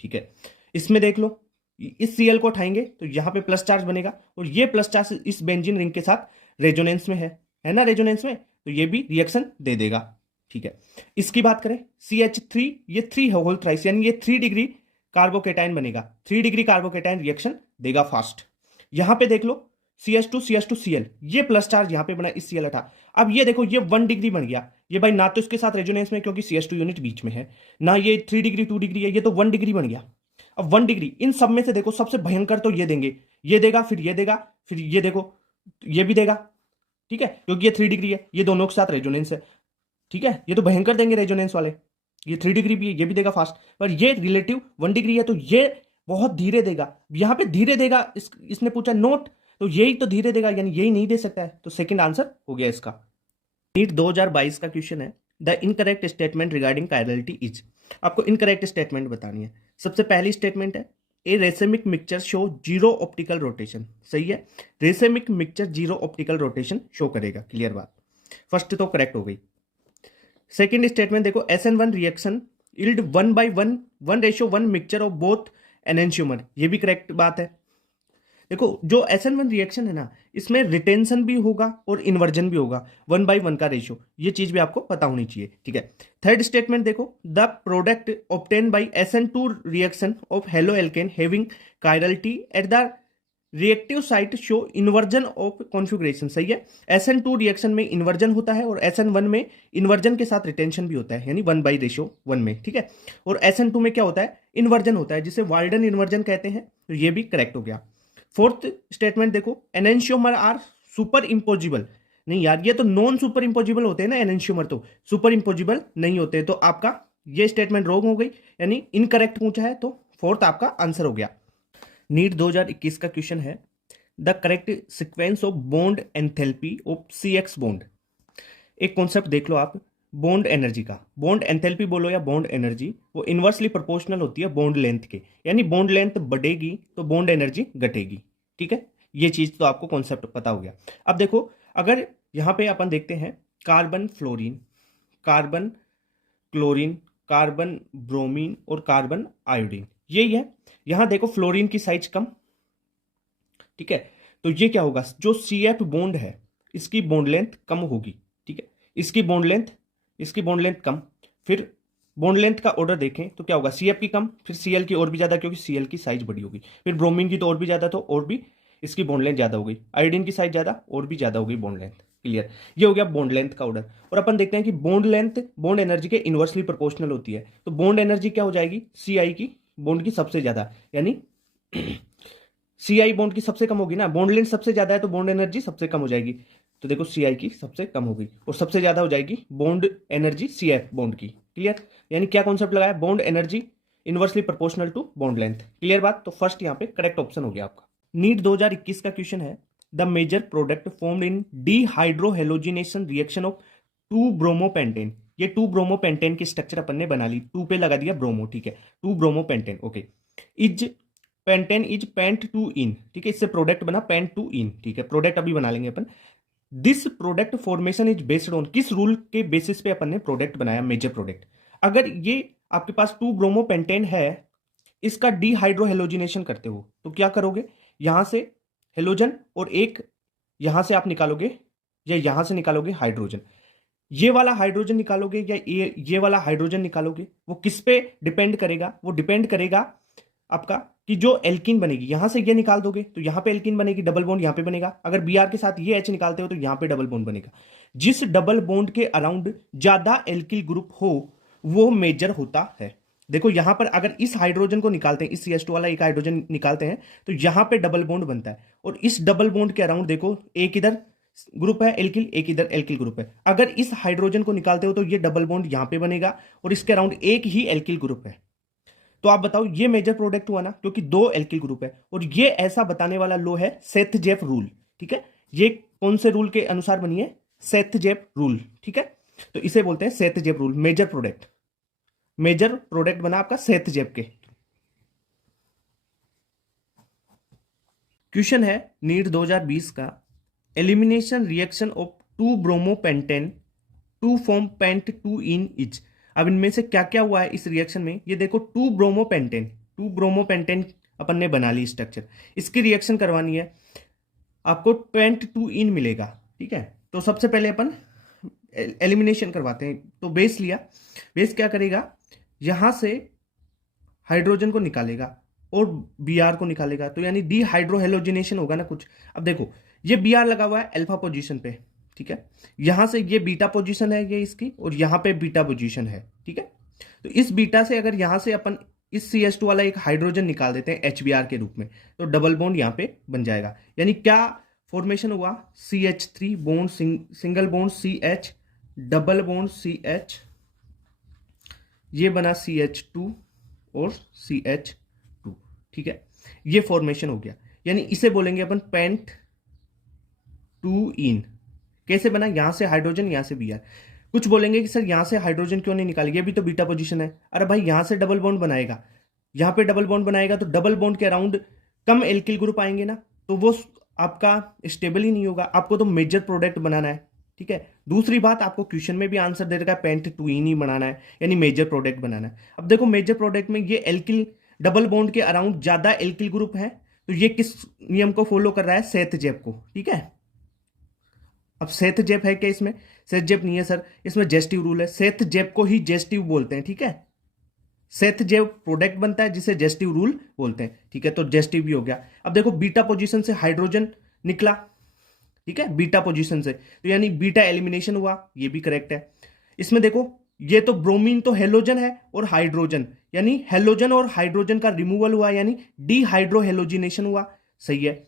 ठीक है, इसमें देख लो इस Cl को उठाएंगे तो यहाँ पे प्लस चार्ज बनेगा, और ये प्लस चार्ज इस बेंजीन रिंग के साथ रेजोनेंस में है ना, रेजोनेंस में, तो ये भी रिएक्शन दे देगा। ठीक है, इसकी बात करें CH3, ये 3 है होल थ्राइस, यानी ये 3 डिग्री कार्बोकेटाइन बनेगा, 3 डिग्री कार्बोकेटाइन रिएक्शन देगा फास्ट। यहां पे देख लो CH2Cl, ये प्लस चार्ज यहां पे बना, इस Cl हटा। अब ये देखो ये 1 डिग्री बन गया, ये भाई ना तो इसके साथ रेजोनेंस में क्योंकि CH2 यूनिट बीच में है, ना ये 3 डिग्री 2 डिग्री है, ये तो 1 डिग्री बन गया। अब 1 डिग्री इन सब में से देखो सबसे भयंकर तो ये देंगे, ये देगा, फिर ये देगा, फिर ये देखो ये भी देगा। ठीक है, क्योंकि ये 3 डिग्री है, ये दोनों के साथ रेजोनेंस है। ठीक है, ये तो भयंकर देंगे रेजोनेंस वाले, ये 3 डिग्री भी है, ये भी देगा फास्ट, पर ये रिलेटिव 1 डिग्री है तो ये बहुत धीरे देगा। यहां पे धीरे देगा, इसने पूछा नोट, तो यही तो धीरे देगा, यानी यही नहीं दे सकता है, तो सेकंड आंसर हो गया इसका। नीट 2022 का क्वेश्चन है, the incorrect statement regarding chirality is. आपको इनकरेक्ट स्टेटमेंट बतानी है। सबसे पहली स्टेटमेंट है, a racemic mixture show zero optical rotation. सही है, racemic mixture zero optical rotation show करेगा, क्लियर बात, फर्स्ट तो करेक्ट हो गई। सेकेंड स्टेटमेंट देखो, SN1 reaction yield 1:1 mixture of both enantiomer, ये भी करेक्ट बात है। देखो जो SN1 रिएक्शन है ना, इसमें रिटेंशन भी होगा और इन्वर्जन भी होगा, 1:1 का रेशियो, ये चीज भी आपको पता होनी चाहिए। ठीक है, थर्ड स्टेटमेंट देखो, the product obtain bye SN2 reaction of halo alkane having chirality at the reactive site show inversion of configuration. सही है, SN2 रिएक्शन में इन्वर्जन होता है और SN1 में इन्वर्जन के साथ रिटेंशन भी होता है, यानी 1:1 में। ठीक है, और SN2 में क्या होता है, इन्वर्जन होता है, जिसे वाल्डन इन्वर्जन कहते हैं, तो ये भी करेक्ट हो गया। फोर्थ स्टेटमेंट देखो, एनेंशियोमर आर सुपर इम्पोजिबल। नहीं यार, ये तो नॉन सुपर इम्पोजिबल होते हैं ना, एनेंशियोमर तो सुपर इम्पोजिबल नहीं होते, तो आपका ये स्टेटमेंट रॉन्ग हो गई, यानी इनकरेक्ट पूछा है, तो फोर्थ आपका आंसर हो गया। नीट 2021 का क्वेश्चन है, the correct sequence of bond enthalpy of CX bond. एक कॉन्सेप्ट देख लो आप, बॉन्ड एनर्जी का, बॉन्ड एंथैल्पी बोलो या बॉन्ड एनर्जी, वो इन्वर्सली प्रोपोर्शनल होती है बॉन्ड लेंथ के, यानी बॉन्ड लेंथ बढ़ेगी तो बॉन्ड एनर्जी घटेगी। ठीक है, ये चीज तो आपको कॉन्सेप्ट पता हो गया। अब देखो, अगर यहां पे अपन देखते हैं carbon fluorine, carbon chlorine, carbon bromine और कार्बन आयोडीन, यही है। यहां देखो फ्लोरीन की साइज कम। ठीक है, तो ये क्या होगा, जो CF बॉन्ड है इसकी बॉन्ड लेंथ कम होगी। ठीक है, इसकी बॉन्ड लेंथ कम, फिर बॉन्ड लेंथ का ऑर्डर देखें तो क्या होगा, CF की कम, फिर Cl की और भी ज्यादा क्योंकि Cl की साइज बड़ी होगी, फिर ब्रोमीन की तो और भी ज्यादा, तो और भी इसकी बॉन्ड लेंथ ज्यादा हो गई, आयोडीन की साइज ज्यादा और भी ज्यादा हो गई बॉन्ड लेंथ। क्लियर, ये हो गया बॉन्ड लेंथ का ऑर्डर। और अपन देखते हैं कि बॉन्ड लेंथ बॉन्ड एनर्जी के इनवर्सली प्रोपोर्शनल होती है, तो बॉन्ड एनर्जी क्या हो जाएगी, Ci की बॉन्ड की सबसे ज्यादा, यानी CI बॉन्ड की सबसे कम होगी ना, बॉन्ड लेंथ सबसे ज्यादा है तो बॉन्ड एनर्जी सबसे कम हो जाएगी। तो देखो CI की सबसे कम हो गई और सबसे ज्यादा हो जाएगी बॉन्ड एनर्जी CF बॉन्ड की। क्लियर? यानी क्या कॉन्सेप्ट लगाया, bond energy inversely proportional to bond length. Clear बात? तो फर्स्ट यहाँ पे करेक्ट ऑप्शन हो गया आपका। नीट 2021 का क्वेश्चन है, the major product formed in dehydrohalogenation reaction of 2 bromopentane. ये 2 ब्रोमोपेंटेन की स्ट्रक्चर अपन ने बना ली, 2 पे लगा दिया ब्रोमो, ठीक है, 2 bromopentane, okay. Is pentane is pent two ene, ठीक है, इससे प्रोडक्ट बना पेंट टू इन, ठीक है, प्रोडक्ट अभी बना लेंगे अपन। This product formation is based on, किस रूल के बेसिस पे अपन ने प्रोडक्ट बनाया, मेजर प्रोडक्ट। अगर ये आपके पास 2 ब्रोमोपेंटेन है, इसका डीहाइड्रोहेलोजिनेशन करते हो तो क्या करोगे, यहां से हेलोजन और एक यहां से आप निकालोगे या यहां से निकालोगे हाइड्रोजन, ये वाला हाइड्रोजन निकालोगे या ये वाला हाइड्रोजन निकालोगे, वो किस पे डिपेंड करेगा, वो डिपेंड करेगा आपका कि जो एल्कीन बनेगी, यहां से ये निकाल दोगे तो यहां पे एल्कीन बनेगी, डबल बॉन्ड यहां पे बनेगा। अगर Br के साथ ये H निकालते हो तो यहां पे डबल बॉन्ड बनेगा। जिस डबल बॉन्ड के अराउंड ज्यादा एल्किल ग्रुप हो वो मेजर होता है। देखो यहां पर अगर इस हाइड्रोजन को निकालते हैं, इस CH2 वाला एक हाइड्रोजन निकालते हैं तो यहां पे डबल बॉन्ड बनता है, और इस डबल बॉन्ड के अराउंड देखो एक इधर ग्रुप है एल्किल, एक इधर एल्किल ग्रुप है। अगर इस हाइड्रोजन को निकालते हो तो ये डबल बॉन्ड यहां पे बनेगा और इसके अराउंड एक ही एल्किल ग्रुप है। तो आप बताओ ये मेजर प्रोडक्ट हुआ ना, क्योंकि 2 एल्किल ग्रुप है। और ये ऐसा बताने वाला लो है सेथ-जेफ रूल, ठीक है। ये कौन से रूल के अनुसार बनी है, सेथ-जेफ रूल, ठीक है। तो इसे बोलते हैं Saytzeff rule, major product. Major product बना आपका सेथ-जेफ के। क्वेश्चन है नीट 2020 का, elimination reaction of 2 bromopentane to form pent two in each. अब इनमें से क्या क्या हुआ है इस रिएक्शन में, ये देखो 2 ब्रोमोपेंटेन अपन ने बना ली स्ट्रक्चर, इसकी रिएक्शन करवानी है, आपको पेंट टू इन मिलेगा, ठीक है। तो सबसे पहले अपन एलिमिनेशन करवाते हैं। तो बेस लिया, बेस क्या करेगा, यहां से हाइड्रोजन को निकालेगा और Br को निकालेगा, तो यानी डीहाइड्रोहेलोजिनेशन होगा ना कुछ। अब देखो ये Br लगा हुआ है अल्फा पोजीशन पे, ठीक है, यहां से ये बीटा पोजीशन है ये इसकी, और यहां पे बीटा पोजीशन है, ठीक है। तो इस बीटा से अगर यहां से अपन इस CH2 वाला एक हाइड्रोजन निकाल देते हैं HBr के रूप में, तो डबल बॉन्ड यहां पे बन जाएगा। यानी क्या फॉर्मेशन हुआ, CH3 bond single bond CH, double bond CH, ये बना CH2 और CH2, ठीक है, ये फॉर्मेशन हो गया। यानी इसे बोलेंगे अपन पेंट टू इन। कैसे बना, यहां से हाइड्रोजन यहां से Br। कुछ बोलेंगे कि सर यहां से हाइड्रोजन क्यों नहीं निकाली, ये भी तो बीटा पोजीशन है। अरे भाई यहां से डबल बॉन्ड बनाएगा, यहां पे डबल बॉन्ड बनाएगा तो डबल बॉन्ड के अराउंड कम एल्किल ग्रुप आएंगे ना, तो वो आपका स्टेबल ही नहीं होगा। आपको तो मेजर प्रोडक्ट बनाना है, ठीक है। दूसरी बात, आपको क्वेश्चन में भी आंसर दे रखा है पेंट टू इन ही बनाना है, यानी मेजर प्रोडक्ट बनाना है। अब देखो मेजर प्रोडक्ट में ये एल्किल डबल बॉन्ड के अराउंड ज्यादा एल्किल ग्रुप है, तो ये किस नियम को फॉलो कर रहा है, सेथ-जेफ को, ठीक है। अब सेथ-जेफ है क्या इसमें, सेथ-जेफ नहीं है सर, इसमें जेस्टिव रूल है, सेथ-जेफ को ही जेस्टिव बोलते हैं, ठीक है। सेथ-जेफ प्रोडक्ट बनता है जिसे जेस्टिव रूल बोलते हैं, ठीक है, तो जेस्टिव भी हो गया। अब देखो बीटा पोजीशन से हाइड्रोजन निकला, ठीक है, बीटा पोजीशन से, तो यानी बीटा एलिमिनेशन हुआ, ये भी करेक्ट है। इसमें देखो ये तो ब्रोमीन तो हेलोजन है और हाइड्रोजन, यानी हेलोजन और हाइड्रोजन का रिमूवल हुआ, यानी डीहाइड्रोहेलोजिनेशन हुआ, सही है,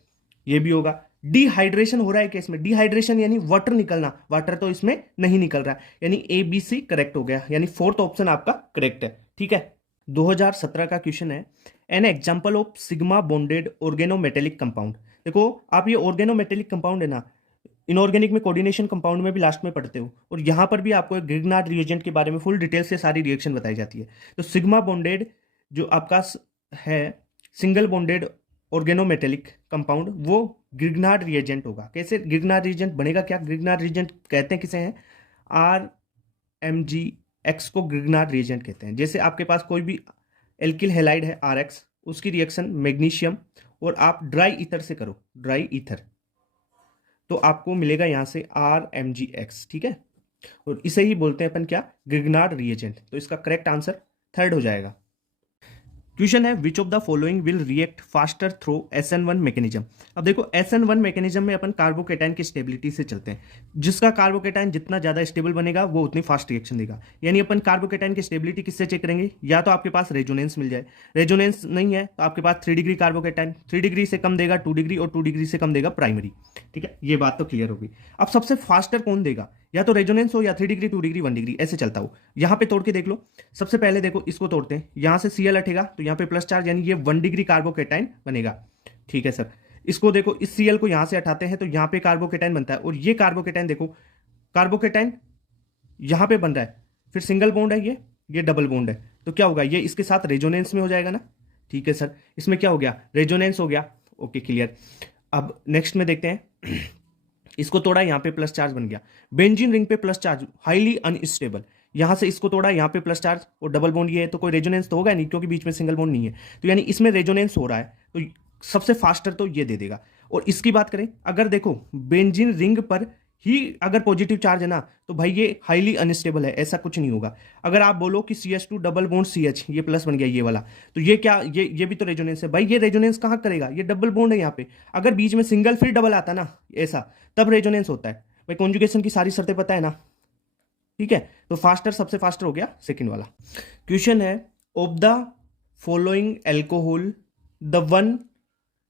ये भी होगा। डिहाइड्रेशन हो रहा है क्या इसमें, डिहाइड्रेशन यानी वाटर निकलना, वाटर तो इसमें नहीं निकल रहा है, यानी ABC करेक्ट हो गया, यानी फोर्थ ऑप्शन आपका करेक्ट है, ठीक है। 2017 का क्वेश्चन है, an example of sigma bonded organometallic compound. देखो आप ये ऑर्गेनोमेटेलिक कंपाउंड है ना, इनऑर्गेनिक में कोऑर्डिनेशन कंपाउंड में भी लास्ट में पढ़ते हो, और यहां पर भी आपको ग्रिग्नार्ड रिएजेंट के बारे में फुल डिटेल से सारी रिएक्शन बताई जाती है। तो सिग्मा बॉन्डेड जो आपका है सिंगल बॉन्डेड ऑर्गेनोमेटेलिक कंपाउंड, वो ग्रिग्नार्ड रिएजेंट होगा। कैसे ग्रिग्नार्ड रिएजेंट बनेगा, क्या ग्रिग्नार्ड रिएजेंट कहते हैं किसे हैं, RMgX को ग्रिग्नार्ड रिएजेंट कहते हैं। जैसे आपके पास कोई भी एल्किल हैलाइड है RX, उसकी रिएक्शन मैग्नीशियम और आप ड्राई ईथर से करो, ड्राई ईथर, तो आपको मिलेगा यहां से RMgX, ठीक है। और इसे ही बोलते हैं अपन क्या, ग्रिग्नार्ड रिएजेंट। तो इसका करेक्ट आंसर थर्ड हो जाएगा। क्वेश्चन है which of the following will react faster through SN1 mechanism. अब देखो SN1 मैकेनिज्म में अपन कार्बोकेटाइन की स्टेबिलिटी से चलते हैं, जिसका कार्बोकेटाइन जितना ज्यादा स्टेबल बनेगा वो उतनी फास्ट रिएक्शन देगा। यानी अपन कार्बोकेटाइन की स्टेबिलिटी किससे चेक करेंगे, या तो आपके पास रेजोनेंस मिल जाए, रेजोनेंस नहीं है तो आपके पास 3 डिग्री कार्बोकेटाइन, 3 डिग्री से कम देगा 2 डिग्री, और 2 डिग्री से कम देगा प्राइमरी। ठीक है, ये बात तो क्लियर होगी। अब सबसे फास्टर कौन देगा, या तो रेजोनेंस हो, या 3 डिग्री 2 डिग्री 1 डिग्री ऐसे चलता हो। यहां पे तोड़ के देख लो। सबसे पहले देखो इसको तोड़ते हैं, यहां से Cl हटेगा तो यहां पे प्लस चार्ज, यानी ये 1 डिग्री कार्बोकेटाइन बनेगा। ठीक है सर, इसको देखो, इस Cl को यहां से हटाते हैं तो यहां पे कार्बोकेटाइन बनता है, और ये कार्बोकेटाइन देखो, कार्बोकेटाइन यहां पे बन रहा है, फिर सिंगल बॉन्ड है, ये डबल बॉन्ड है, तो क्या होगा, ये इसके साथ रेजोनेंस में हो जाएगा ना। ठीक है सर, इसमें क्या हो गया, रेजोनेंस हो गया। Okay clear. अब नेक्स्ट में देखते हैं, इसको तोड़ा, यहां पे प्लस चार्ज बन गया, बेंजीन रिंग पे प्लस चार्ज, हाईली अनस्टेबल। यहां से इसको तोड़ा, यहां पे प्लस चार्ज और डबल बॉन्ड ये है, तो कोई रेजोनेंस तो होगा नहीं, क्योंकि बीच में सिंगल बॉन्ड नहीं है, तो यानी इसमें रेजोनेंस हो रहा है, तो सबसे फास्टर तो ये दे देगा। और इसकी बात करें, अगर देखो बेंजीन रिंग पर ही अगर पॉजिटिव चार्ज है ना, तो भाई ये हाईली अनस्टेबल है, ऐसा कुछ नहीं होगा। अगर आप बोलो कि CH2 डबल बॉन्ड CH, ये प्लस बन गया ये वाला, तो ये क्या, ये भी तो रेजोनेंस है भाई, ये रेजोनेंस कहां करेगा, ये डबल बॉन्ड है यहाँ पे। अगर बीच में सिंगल फिर डबल आता ना ऐसा, तब रेजोनेंस होता है भाई। कॉन्जुगेशन की सारी शर्तें पता है ना। ठीक है, तो फास्टर, सबसे फास्टर हो गया सेकंड वाला। क्वेश्चन है of the following alcohol the one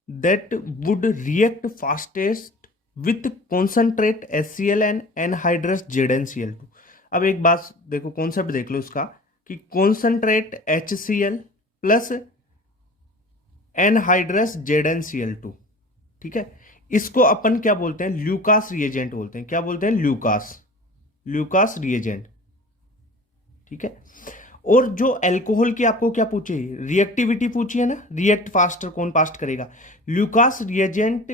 that would react fastest with concentrate HCl and anhydrous ZnCl2। अब एक बात देखो, कॉन्सेप्ट देख लो इसका, कि concentrate HCl plus anhydrous ZnCl2। ठीक है, इसको अपन क्या बोलते हैं, ल्यूकास रिएजेंट बोलते हैं। क्या बोलते हैं, ल्यूकास रिएजेंट। ठीक है, और जो अल्कोहल की आपको क्या पूछी, रिएक्टिविटी पूछी है ना, रिएक्ट फास्टर कौन फास्ट करेगा। ल्यूकास रिएजेंट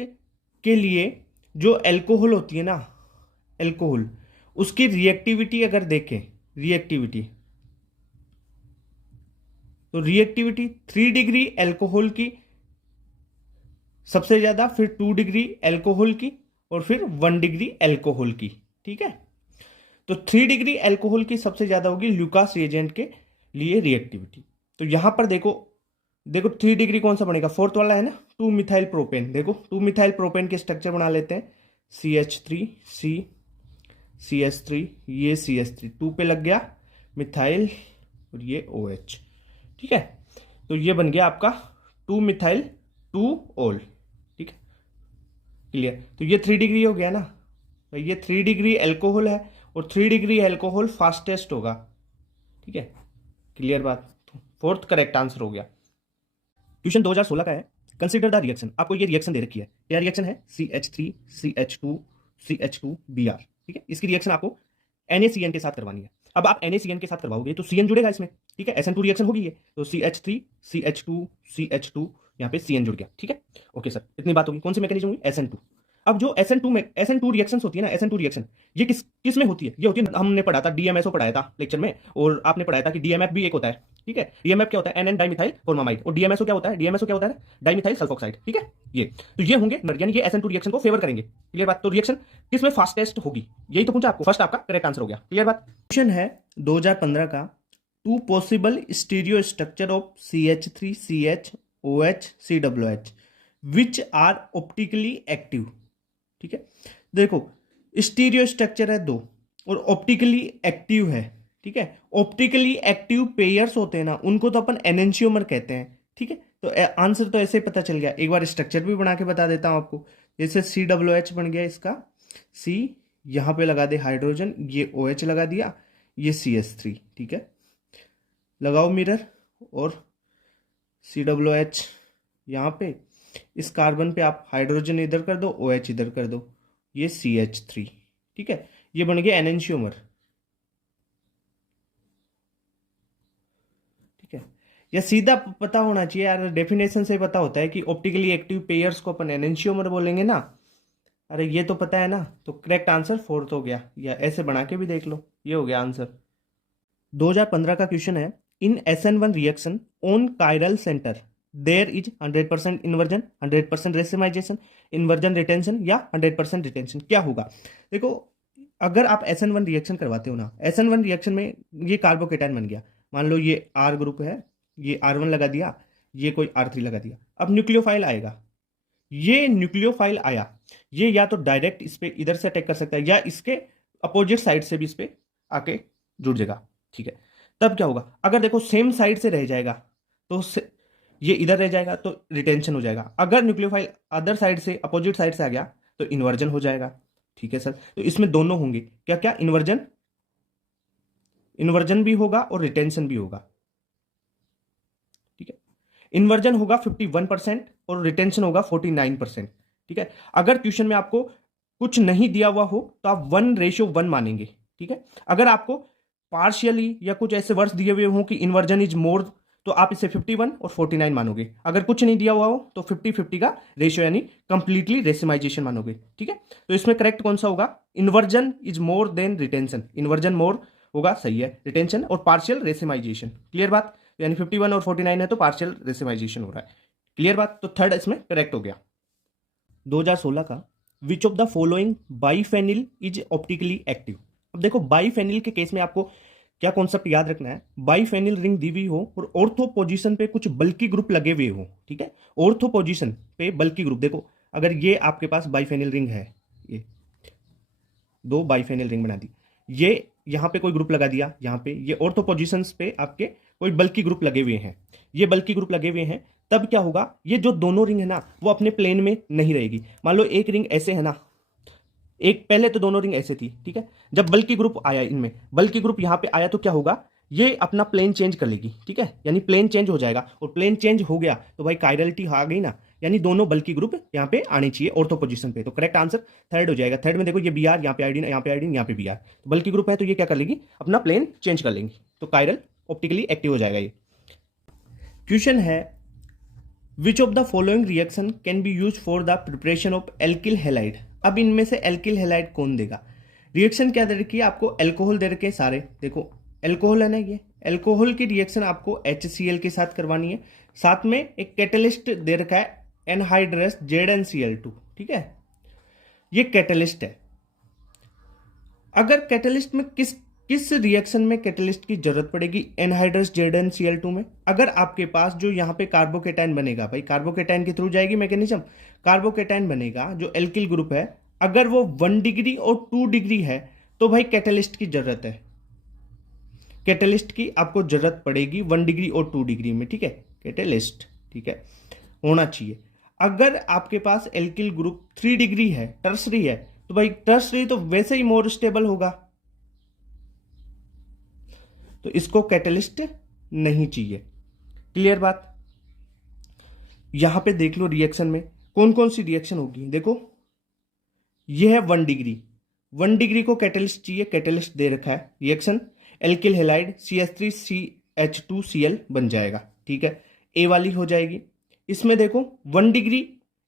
के लिए जो अल्कोहल होती है ना, अल्कोहल, उसकी रिएक्टिविटी अगर देखें, रिएक्टिविटी, तो रिएक्टिविटी 3 डिग्री अल्कोहल की सबसे ज्यादा, फिर 2 डिग्री अल्कोहल की, और फिर 1 डिग्री अल्कोहल की। ठीक है, तो 3 डिग्री अल्कोहल की सबसे ज्यादा होगी ल्यूकास रिएजेंट के लिए रिएक्टिविटी। तो यहां पर देखो 3 डिग्री कौन सा बनेगा, फोर्थ वाला है ना, 2 मिथाइल प्रोपेन। देखो 2 मिथाइल प्रोपेन के स्ट्रक्चर बना लेते हैं, CH3 CH3, ये CH3 2 पे लग गया मिथाइल, और ये OH। ठीक है, तो ये बन गया आपका 2 मिथाइल 2 ऑल। ठीक है, क्लियर। तो ये 3 डिग्री हो गया ना, तो ये 3 डिग्री अल्कोहल है, और 3 डिग्री अल्कोहल फास्टेस्ट होगा। ठीक है, क्लियर बात। फोर्थ करेक्ट आंसर हो गया। क्वेश्चन 2016 का है, कंसीडर द रिएक्शन। आपको ये रिएक्शन दे रखी है, क्या रिएक्शन है, CH3 CH2 CH2Br। ठीक है, इसकी रिएक्शन आपको NaCN के साथ करवानी है। अब आप NaCN के साथ करवाओगे तो CN जुड़ेगा इसमें। ठीक है, SN2 रिएक्शन होगी ये, तो CH3 CH2 यहाँ पे CN जुड़ गया। ठीक है, ओके सर, इतनी बात होगी। कौन सी मैकेनिज्म हुई, SN2। अब जो SN2 रिएक्शंस होती है ना, SN2 रिएक्शन, ये किस में होती है, ये होती है, हमने पढ़ा था, DMSO पढ़ाया था लेक्चर में, और आपने पढ़ाया था कि DMF भी एक होता है। ठीक है, DMF क्या होता है, NN डाइमिथाइल फॉर्मामाइड, और DMSO क्या होता है, डाइमिथाइल सल्फोक्साइड। ठीक है, ये तो ये होंगे, यानी ये SN2 रिएक्शन को फेवर करेंगे। क्लियर बात। तो रिएक्शन किस में फास्टेस्ट होगी, यही तो पूछा आपको, फर्स्ट आपका करेक्ट आंसर हो गया। क्लियर बात। क्वेश्चन है 2015 का, 2 possible stereo structure of CH3 CH OH COOH which are optically active. ठीक है, देखो स्टीरियो स्ट्रक्चर है 2 और ऑप्टिकली एक्टिव है। ठीक है, ऑप्टिकली एक्टिव पेयर्स होते हैं ना, उनको तो अपन एनेंशियोमर कहते हैं। ठीक है, तो आंसर तो ऐसे ही पता चल गया। एक बार स्ट्रक्चर भी बना के बता देता हूं आपको। जैसे COOH बन गया इसका, C यहां पे लगा दे हाइड्रोजन, ये OH लगा दिया, ये CH3। ठीक है, लगाओ मिरर, और COOH यहां पे, इस कार्बन पे आप हाइड्रोजन इधर कर दो, OH इधर कर दो, ये CH3। ठीक है, ये बन गया एनेंशियोमर। ठीक है, यह सीधा पता होना चाहिए यार, डेफिनेशन से पता होता है कि ऑप्टिकली एक्टिव पेयर्स को अपन एनेंशियोमर बोलेंगे ना। अरे ये तो पता है ना, तो करेक्ट आंसर फोर्थ हो गया, या ऐसे बना के भी देख लो, ये हो गया आंसर। 2015 का क्वेश्चन है, in SN1 reaction on chiral center there is 100% inversion, 100% racemization, inversion retention, या 100% रिटेंशन। क्या होगा, देखो अगर आप SN1 रिएक्शन करवाते हो ना, SN1 रिएक्शन में ये कार्बोकेटाइन बन गया, मान लो ये R ग्रुप है, ये R1 लगा दिया, ये कोई R3 लगा दिया। अब न्यूक्लियोफाइल आएगा, ये न्यूक्लियोफाइल आया, ये या तो डायरेक्ट इस पे इधर से अटैक कर सकता है या इसके अपोजिट साइड से भी इस पे आके जुड़ जाएगा, ठीक है। तब क्या होगा, अगर देखो सेम साइड से रह जाएगा तो ये इधर रह जाएगा तो रिटेंशन हो जाएगा। अगर न्यूक्लियोफाइल अदर साइड से अपोजिट साइड से आ गया तो इन्वर्जन हो जाएगा, ठीक है सर। तो इसमें दोनों होंगे, क्या क्या, इन्वर्जन भी होगा और रिटेंशन भी होगा, ठीक है। इन्वर्जन होगा 51% और रिटेंशन होगा 49%, ठीक है। अगर क्वेश्चन में आपको कुछ नहीं दिया हुआ हो तो आप 1:1 मानेंगे, ठीक है। अगर आपको पार्शियली या कुछ ऐसे वर्ड्स दिए हुए हो कि इन्वर्जन इज मोर, तो आप इसे 51 और 49 मानोगे। अगर कुछ नहीं दिया हुआ हो तो 50-50 का रेशियो यानी कंप्लीटली रेसिमाइजेशन मानोगे, ठीक है। तो इसमें करेक्ट कौन सा होगा, inversion is more than retention, inversion more होगा, सही है, रिटेंशन और पार्शियल रेसिमाइजेशन, क्लियर बात। यानी 51 और 49 है तो पार्शियल रेसिमाइजेशन हो रहा है, क्लियर बात। तो थर्ड इसमें करेक्ट हो गया। 2016 का which of the following biphenyl is optically active. अब देखो बाइफेनिल के केस में आपको क्या कॉन्सेप्ट याद रखना है, बाइफेनिल रिंग दी हुई हो और ऑर्थो पोजीशन पे कुछ बल्की ग्रुप लगे हुए हो, ठीक है। ऑर्थो पोजीशन पे बल्की ग्रुप, देखो अगर ये आपके पास बाइफेनिल रिंग है, ये दो बाइफेनिल रिंग बना दी, ये यहां पे कोई ग्रुप लगा दिया, यहां पे ये ऑर्थो पोजीशंस पे आपके कोई बल्की ग्रुप लगे हुए हैं, ये बल्की ग्रुप लगे हुए हैं, तब क्या होगा, ये जो दोनों रिंग है ना वो अपने प्लेन में नहीं रहेगी। मान लो एक रिंग ऐसे है ना, एक पहले तो दोनों रिंग ऐसे थी, ठीक है। जब बल्की ग्रुप आया, इनमें बल्की ग्रुप यहां पे आया तो क्या होगा, ये अपना प्लेन चेंज कर लेगी, ठीक है, यानी प्लेन चेंज हो जाएगा। और प्लेन चेंज हो गया तो भाई कायरलिटी आ गई ना, यानी दोनों बल्की ग्रुप यहाँ पे आने चाहिए ऑर्थो पोजीशन पे। तो करेक्ट आंसर थर्ड हो जाएगा। थर्ड में देखो ये Br, यहाँ पे आयोडीन, यहाँ पे आयोडीन, यहाँ पे Br, तो बल्की ग्रुप है तो ये क्या कर लेगी, अपना प्लेन चेंज कर लेंगी, तो कायरल ऑप्टिकली एक्टिव हो जाएगा ये। क्वेश्चन है which of the following reaction can be use for the preparation of alkyl halide. अब इनमें से एल्किल हैलाइड कौन देगा, रिएक्शन क्या दे रखी है आपको, एल्कोहल दे रखे सारे, देखो एल्कोहल है ना, ये एल्कोहल की रिएक्शन आपको HCl के साथ करवानी है, साथ में एक कैटलिस्ट दे रखा है एनहाइड्रस ZnCl2, ठीक है, ये कैटलिस्ट है। अगर कैटलिस्ट में किस रिएक्शन में कैटलिस्ट की जरूरत पड़ेगी, एनहाइड्रस ZnCl2 में। अगर आपके पास जो यहाँ पे कार्बोकेटाइन बनेगा, भाई कार्बोकेटाइन के थ्रू जाएगी मैकेनिज्म, कार्बोकेटाइन बनेगा जो एल्किल ग्रुप है, अगर वो 1 डिग्री और 2 डिग्री है तो भाई कैटलिस्ट की जरूरत है, कैटलिस्ट की आपको जरूरत पड़ेगी 1 डिग्री और 2 डिग्री में, ठीक है, कैटलिस्ट, ठीक है, होना चाहिए। अगर आपके पास एल्किल ग्रुप 3 डिग्री है, टर्सरी है, तो भाई टर्सरी तो वैसे ही मोर स्टेबल होगा, तो इसको कैटलिस्ट नहीं चाहिए, क्लियर बात। यहां पे देख लो रिएक्शन में कौन कौन सी रिएक्शन होगी, देखो ये है 1 डिग्री, 1 डिग्री को कैटलिस्ट चाहिए, कैटलिस्ट दे रखा है, रिएक्शन एल्किल हैलाइड CH3CH2Cl बन जाएगा, ठीक है, ए वाली हो जाएगी। इसमें देखो 1 डिग्री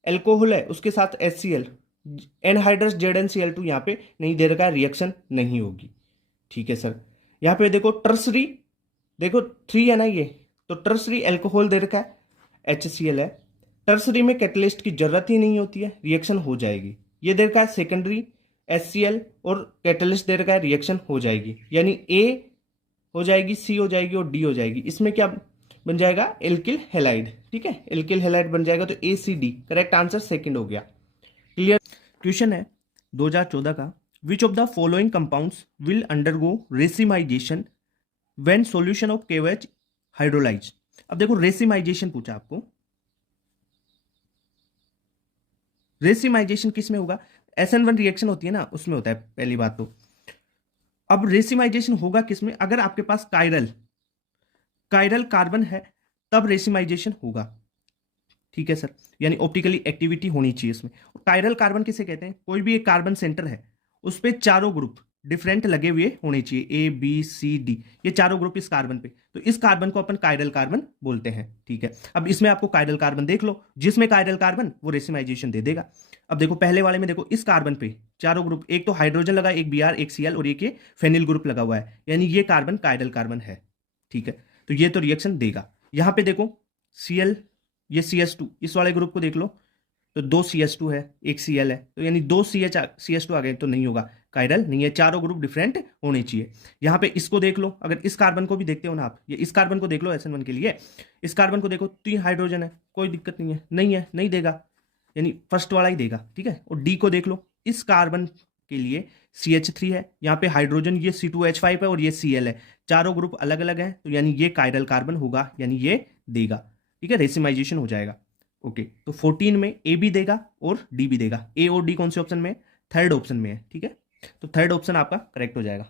एल्कोहल है, उसके साथ HCl, एनहाइड्रस ZnCl2 यहाँ पे नहीं दे रखा है, रिएक्शन नहीं होगी, ठीक है सर। यहाँ पे देखो टर्सरी, देखो 3 है ना ये, तो टर्सरी एल्कोहल दे रखा है, HCl है, टर्सरी में कैटलिस्ट की जरूरत ही नहीं होती है, रिएक्शन हो जाएगी। ये दे रखा है सेकेंडरी HCl और कैटलिस्ट दे रखा है, रिएक्शन हो जाएगी, यानी A हो जाएगी, C हो जाएगी और D हो जाएगी। इसमें क्या बन जाएगा, एल्किल हैलाइड, ठीक है, एल्किल हैलाइड बन जाएगा, तो ACD करेक्ट आंसर सेकंड हो गया, क्लियर। क्वेश्चन है 2014 का which of the following compounds will undergo racemisation when solution of KOH hydrolyse. अब देखो रेसिमाइजेशन पूछा आपको, रेसिमाइजेशन किस में होगा, SN1 रिएक्शन होती है ना उसमें होता है पहली बात तो। अब रेसिमाइजेशन होगा किस में, अगर आपके पास कायरल कार्बन है तब रेसिमाइजेशन होगा, ठीक है सर, यानी ऑप्टिकली एक्टिविटी होनी चाहिए इसमें। कायरल कार्बन किसे कहते हैं, कोई भी एक कार्बन सेंटर है उस पे चारों ग्रुप डिफरेंट लगे हुए होने चाहिए, ABCD, ये चारों ग्रुप इस कार्बन पे, तो इस कार्बन को अपन कायरल कार्बन बोलते हैं, ठीक है। अब इसमें आपको कायरल कार्बन देख लो, जिसमें कायरल कार्बन वो रेसिमाइजेशन दे देगा। अब देखो पहले वाले में देखो इस कार्बन पे चारों ग्रुप, एक तो हाइड्रोजन लगा, एक Br, एक Cl और एक ये फेनिल ग्रुप लगा हुआ है, यानी ये कार्बन कायरल कार्बन है, ठीक है, तो ये तो रिएक्शन देगा। यहां पे देखो Cl, ये CH2, इस वाले ग्रुप को देख लो, तो 2 CH2 है, एक Cl है, तो यानी 2 CH2 आ गए तो नहीं होगा, कायरल नहीं है, चारों ग्रुप डिफरेंट होने चाहिए। यहाँ पे इसको देख लो, अगर इस कार्बन को भी देखते हो ना आप, ये इस कार्बन को देख लो SN1 के लिए, इस कार्बन को देखो 3 हाइड्रोजन है, कोई दिक्कत नहीं है, नहीं देगा, यानी फर्स्ट वाला ही देगा, ठीक है। और डी को देख लो, इस कार्बन के लिए CH3 है, यहाँ पे हाइड्रोजन ये C2H5 है और ये Cl है, चारों ग्रुप अलग अलग हैं, तो यानी ये कायरल कार्बन होगा, यानी ये देगा, ठीक है, रेसिमाइजेशन हो जाएगा। ओके, तो 14 में ए भी देगा और डी भी देगा। ए और डी कौन से ऑप्शन में है? थर्ड ऑप्शन में है, ठीक है, तो थर्ड ऑप्शन आपका करेक्ट हो जाएगा।